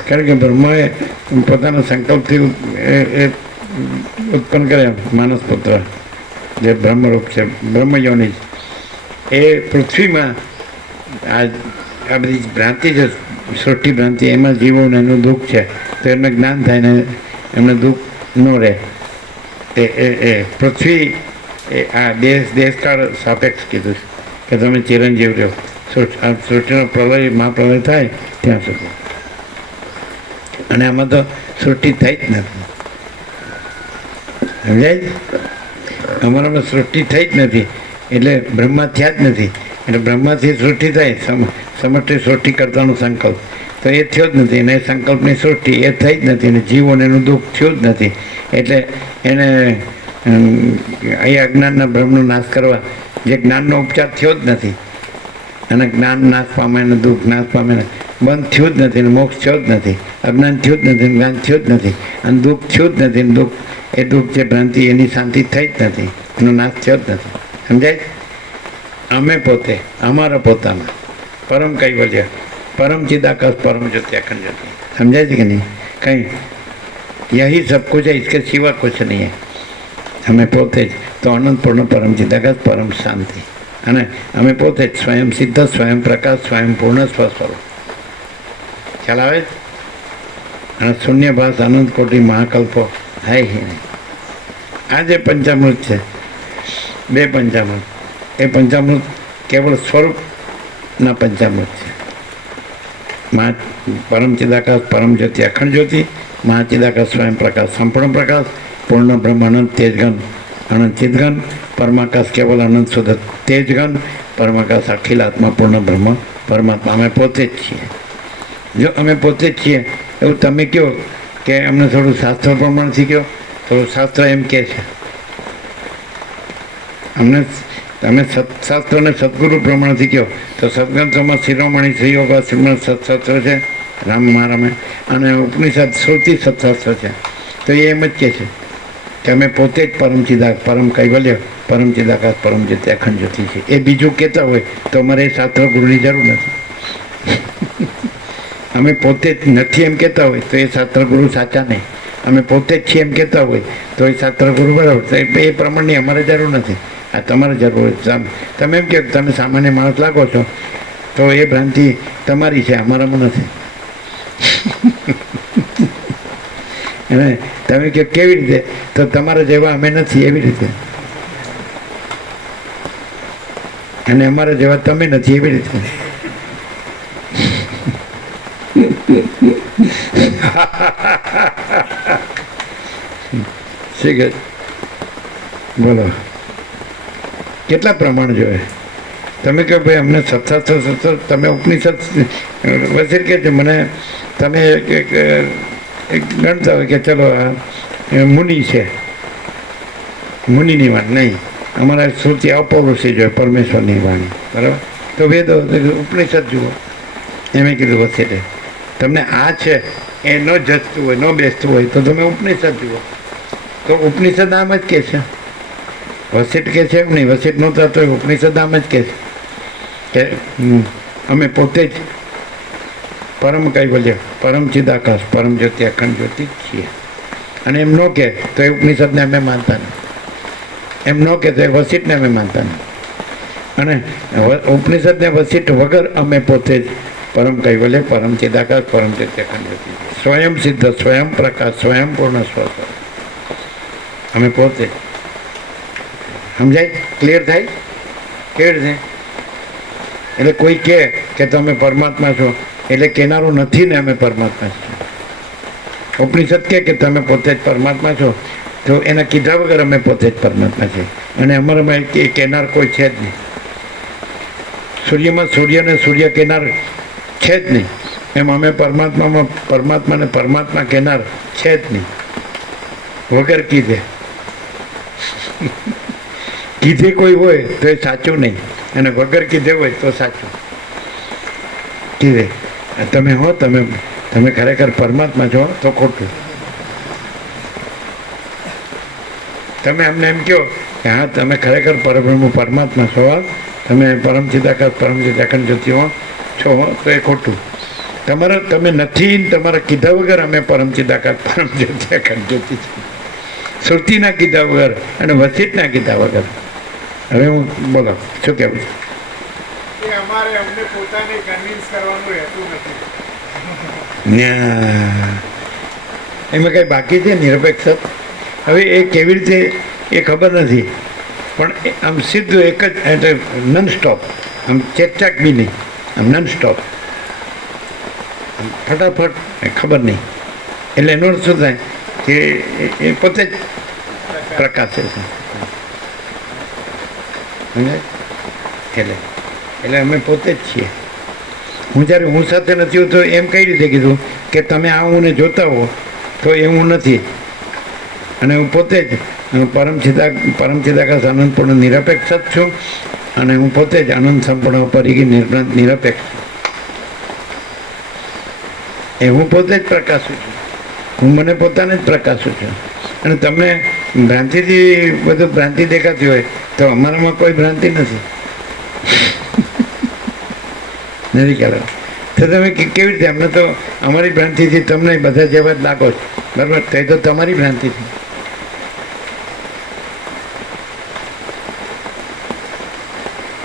કારણ કે બ્રહ્માએ પોતાના સંકલ્પથી ઉત્પન્ન કર્યા માનસ પુત્ર, જે બ્રહ્મરૂપ છે, બ્રહ્મયોનિ. એ પૃથ્વીમાં આ બધી ભ્રાંતિ છે, સૃષ્ટિ ભ્રાંતિ, એમાં જીવોને એનું દુઃખ છે, તો એમને જ્ઞાન થાય ને એમને દુઃખ ન રહે. એ પૃથ્વી એ આ દેશકાળ સાપેક્ષ કીધું છે કે તમે ચિરંજીવ રહ્યો, સૃષ્ટિનો પ્રલય મહાપ્રલય થાય ત્યાં સુધી. અને આમાં તો સૃષ્ટિ થઈ જ નથી, સમજાય? અમારામાં સૃષ્ટિ થઈ જ નથી, એટલે બ્રહ્મા થયા જ નથી. એટલે બ્રહ્માથી સૃષ્ટિ થાય, સમષ્ટિ સૃષ્ટિ કરતાનો સંકલ્પ, તો એ થયો જ નથી. અને સંકલ્પની સૃષ્ટિ એ થઈ જ નથી, અને જીવોને એનું દુઃખ થયું જ નથી. એટલે એને અહીં અજ્ઞાનના ભ્રમનો નાશ કરવા જે જ્ઞાનનો ઉપચાર થયો જ નથી, અને જ્ઞાન નાશ પામે ને દુઃખ નાશ પામે ને બંધ થયું જ નથી, અને મોક્ષ થયો જ નથી. અજ્ઞાન થયું જ નથી, જ્ઞાન થયું જ નથી, અને દુઃખ થયું જ નથી. દુઃખ એ દુઃખ જે ભ્રાંતિ એની શાંતિ થઈ જ નથી, એનો નાશ થયો જ નથી. સમજાય? અમે પોતે અમારા પોતાના પરમ કૈવલ્ય, परम चिदाकाश परम ज्योति अखंड ज्योति. समझाए कि नहीं? कहीं यही सब कुछ है, इसके सिवा कुछ नहीं है. हमें पोते तो अनंत पूर्ण परम चिदाकाश परम शांति, અને અમે પોતે જ સ્વયં સિદ્ધ, સ્વયં પ્રકાશ, સ્વયં પૂર્ણ સ્વસ્વરૂપ. ખ્યાલ આવે? અને શૂન્યભાસ અનંત કોટી મહાકલ્પો હૈ હી નહીં. આ જે પંચામૃત છે, 2 પંચામૃત, એ પંચામૃત કેવળ સ્વરૂપના પંચામૃત છે. परम चिदाकाश परम ज्योति अखंड ज्योति, महाचिदाकाश स्वयं प्रकाश संपूर्ण प्रकाश, पूर्ण ब्रह्म अनंत तेजगन अनंत चिदगन, परमाकाश केवल अनंत शुद्ध तेजगन, परमाकाश अखिल आत्मा पूर्ण ब्रह्म परमात्मा. अमे पोते ज छीए. जो अमे पोते ज छीए एवं तमे कहो कि अमने थोड़ું शास्त्र प्रमाणथी कहो, थोड़ું शास्त्र एम कहे छे. अमने તમે સત્શાસ્ત્રોને સદગુરુ પ્રમાણથી કહો તો સદગ્રંથોમાં શિરોમણી શ્રીયોગ શ્રીમદ સત્શાસ્ત્ર છે, રામ મહારામે, અને ઉપનિષદ શ્રુતિ સત્શાસ્ત્ર છે. તો એ એમ જ કહે છે કે અમે પોતે જ પરમ ચિદાકાશ પરમ કૈવલ્ય પરમ ચિદાકાશ પરમ જ્યોતિ અખંડ જ્યોતિ છે. એ બીજું કહેતા હોય તો અમારે એ શાસ્ત્ર ગુરુની જરૂર નથી. અમે પોતે જ નથી એમ કહેતા હોય તો એ શાસ્ત્ર ગુરુ સાચા નહીં. અમે પોતે જ છીએ એમ કહેતા હોય તો એ શાસ્ત્ર ગુરુ બરાબર. એ પ્રમાણની અમારે જરૂર નથી. આ તમારે જરૂર. તમે એમ કહો તમે સામાન્ય માણસ લાગો છો તો એ ભ્રાંતિ તમારી છે, અમારામાં નથી. અને તમે કહો કેવી રીતે? તો તમારા જેવા અમે નથી, એવી રીતે. અને અમારા જેવા તમે નથી, એવી રીતે. ઠીક છે, બોલો કેટલા પ્રમાણ જોઈએ? તમે કહો ભાઈ અમને સત્શાસ્ત્ર, તમે ઉપનિષદ વસીર કે છે મને, તમે ગણતા હોય કે ચલો આ મુનિ છે, મુનિની વાત નહીં, અમારા શ્રુતિ અપૌરુષી જોઈએ, પરમેશ્વરની વાણી, બરાબર? તો વેદો ઉપનિષદ જુઓ, એમ કીધું વસીટે. તમને આ છે એ ન જચતું હોય, ન બેસતું હોય તો તમે ઉપનિષદ જુઓ. તો ઉપનિષદ આમ જ કહે છે. વસીટ કહે છે એમ નહીં, વસીટ નહોતા તો ઉપનિષદ આમ જ કહે છે કે અમે પોતે જ પરમ કૈવલ્ય, પરમ ચિદાકાશ, પરમ જ્યોતિ, અખંડ જ્યોતિ છીએ. અને એમ ન કહે તો એ ઉપનિષદને અમે માનતા નહીં. એમ ન કહે તો એ વસીટને અમે માનતા નહીં. અને ઉપનિષદને વસીટ વગર અમે પોતે જ પરમ કૈવલ્ય, પરમ ચિદાકાશ, પરમ જ્યોતિ, અખંડ જ્યોતિ, સ્વયં સિદ્ધ, સ્વયં પ્રકાશ, સ્વયં પૂર્ણ સ્વ. અમે પોતે. સમજાય? ક્લિયર થાય? કેવી રીતે? એટલે કોઈ કહે કે તમે પરમાત્મા છો એટલે કહેનારો નથી ને અમે પરમાત્મા છીએ. ઉપનિષદ કહે કે તમે પોતે જ પરમાત્મા છો તો એના કીધા વગર અમે પોતે જ પરમાત્મા છીએ. અને અમારામાં એ કહેનાર કોઈ છે જ નહીં. સૂર્યમાં સૂર્યને સૂર્ય કહેનાર છે જ નહીં. એમ અમે પરમાત્મામાં પરમાત્માને પરમાત્મા કહેનાર છે જ નહીં. વગર કીધે. કીધે કોઈ હોય તો એ સાચું નહીં, અને વગર કીધે હોય તો સાચું. કીધે તમે હો, તમે ખરેખર પરમાત્મા છો તો ખોટું. તમે અમને એમ કહો કે હા તમે ખરેખર પરબ્રહ્મ પરમાત્મા છો, તમે પરમ ચિદાકાશ, પરમ જ્યોતિ, અખંડ જ્યોતિ છો તો એ ખોટું. તમે નથી, તમારા કીધા વગર અમે પરમ ચિદાકાશ, પરમ જ્યોતિ, અખંડ જ્યોતિ છીએ. શ્રુતિના કીધા વગર અને વસીટના કીધા વગર. હવે હું બોલો શું કહેવું છું? એ અમારે અમને પોતાને કન્વિન્સ કરવાનું રહેતું નથી. એમાં કઈ બાકી છે નિરપેક્ષ? હવે એ કેવી રીતે એ ખબર નથી, પણ આમ સીધું એક જ એટલે નન સ્ટોપ, આમ ચેકચાક બી નહીં, આમ નન સ્ટોપ ફટાફટ ખબર નહીં. એટલે એનો અર્થ શું થાય કે એ પોતે જ પ્રકાશે છે. એટલે અમે પોતે જ છીએ. હું જ્યારે હું સાથે નથી હોતો એમ કઈ રીતે કીધું કે તમે આ હું ને જોતા હો તો એ હું નથી. અને હું પોતે જ પરમ ચિદાકાશ આનંદપૂર્ણ નિરપેક્ષ જ છું. અને હું પોતે જ આનંદ સંપૂર્ણ પરિગી નિરપેક્ષ છું. એ હું પોતે જ પ્રકાશું છું. હું મને પોતાને જ પ્રકાશું છું. અને તમને ભ્રાંતિથી બધું ભ્રાંતિ દેખાતી હોય તો અમારામાં કોઈ ભ્રાંતિ નથી. નથી ખ્યાલ? તો તમે કેવી રીતે? અમને તો અમારી ભ્રાંતિથી તમને બધા જેવા જ લાગો છો, બરાબર? તે તો તમારી ભ્રાંતિથી.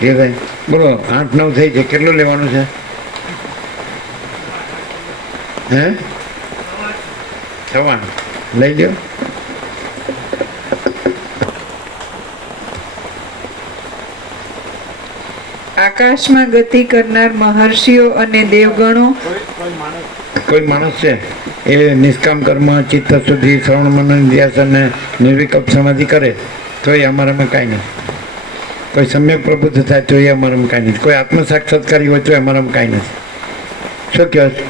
એ ભાઈ બોલો, 8-9 થઈ છે, કેટલું લેવાનું છે? હે 6 લઈ લો. આકાશમાં ગતિ કરનાર મહર્ષિઓ અને દેવગણો, કોઈ માણસ છે એ નિષ્કામ કર્મ, ચિત્ત શુદ્ધિ, શ્રવણ મનન ધ્યાસન ને નિર્વિકલ્પ સમાધિ કરે તો એ અમારામાં કાંઈ નથી. કોઈ સમ્યક પ્રબુદ્ધ થાય તો એ અમારામાં કાંઈ નથી. કોઈ આત્મ સાક્ષાત્કારી હોય તો અમારામાં કાંઈ નથી. શું કહો છો?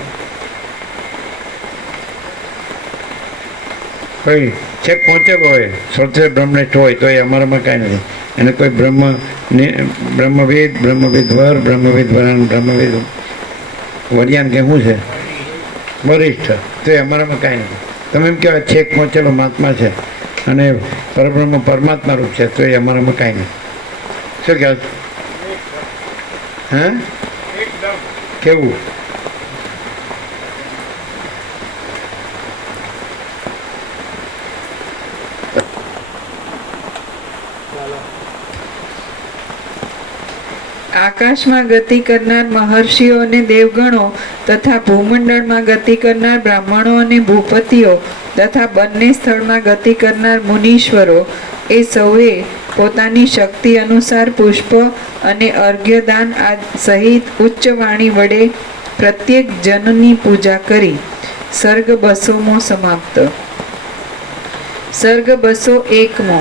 કોઈ છેક પહોંચેલો હોય, સૌથી બ્રહ્મનિષ્ઠ હોય તો એ અમારામાં કાંઈ નથી. અને કોઈ બ્રહ્મવિદ, બ્રહ્મવિદ્વર, બ્રહ્મવિદ વરણ, બ્રહ્મવિદ વરિયાન કે શું છે વરિષ્ઠ, તો એ અમારામાં કાંઈ નથી. તમે એમ કહેવાય છેક પહોંચેલો મહાત્મા છે અને પરબ્રહ્મ પરમાત્મા રૂપ છે તો એ અમારામાં કાંઈ નથી. શું કહે? હા કેવું? આકાશમાં ગતિ કરનાર મહર્ષિઓ અને દેવગણો તથા ભૂમંડળમાં ગતિ કરનાર બ્રાહ્મણો અને ભૂપતિઓ તથા બંને સ્થળમાં ગતિ કરનાર મુનીશ્વરો એ સૌએ પોતાની શક્તિ અનુસાર પુષ્પ અને અર્ઘ્યદાન સહિત ઉચ્ચ વાણી વડે પ્રત્યેક જનની પૂજા કરી. સર્ગ 200મો સમાપ્ત. સર્ગ 201મો.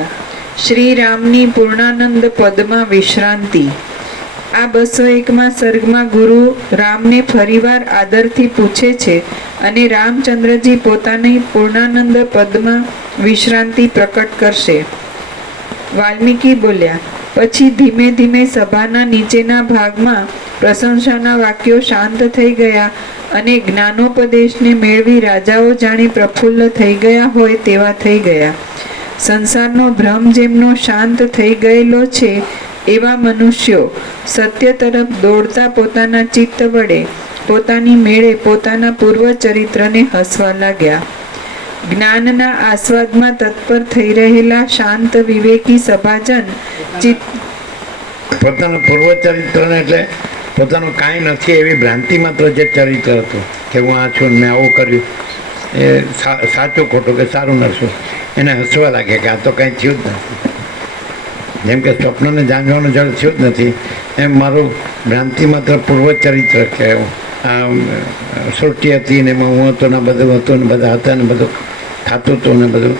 શ્રી રામની પૂર્ણાનંદ પદમાં વિશ્રાંતિ. આ 201માં સર્ગમાં ગુરુ રામને ફરીવાર આદરથી પૂછે છે અને રામચંદ્રજી પોતાની પૂર્ણાનંદ પદમાં વિશ્રાંતિ પ્રકટ કરશે. વાલ્મીકી બોલ્યા, પછી ધીમે ધીમે સભાના નીચેના ભાગમાં પ્રશંસાના વાક્યો શાંત થઈ ગયા અને જ્ઞાનોપદેશને મેળવી રાજાઓ જાણી પ્રફુલ્લ થઈ ગયા હોય તેવા થઈ ગયા. સંસારનો ભ્રમ જેમનો શાંત થઈ ગયેલો છે એવા મનુષ્યો સત્ય તરફ દોડતા પોતાના ચિત્ત વડે પોતાની મેળે પોતાના પૂર્વ ચરિત્રને હસવા લાગ્યા. જ્ઞાનના આસ્વાદમાં તત્પર થઈ રહેલા શાંત વિવેકી સભાજન પોતાના પૂર્વ ચરિત્રને એટલે પોતાનું કાંઈ નથી એવી ભ્રાંતિ માત્ર જે ચરિત્ર હતું કે હું આ છું ને મેં આવું કર્યું, એ સાચું ખોટું કે સારું નરશું, એને હસવા લાગે કે આ તો કંઈ થયું જ નથી. જેમ કે સ્વપ્નને જાણવાનું જળ થયું જ નથી એમ મારું ભ્રાંતિ માત્ર પૂર્વ ચરિત્ર કે આ સૃષ્ટિ હતી ને એમાં હું હતો ને બધું હતું ને બધા હતા ને બધું ખાતું હતું ને બધું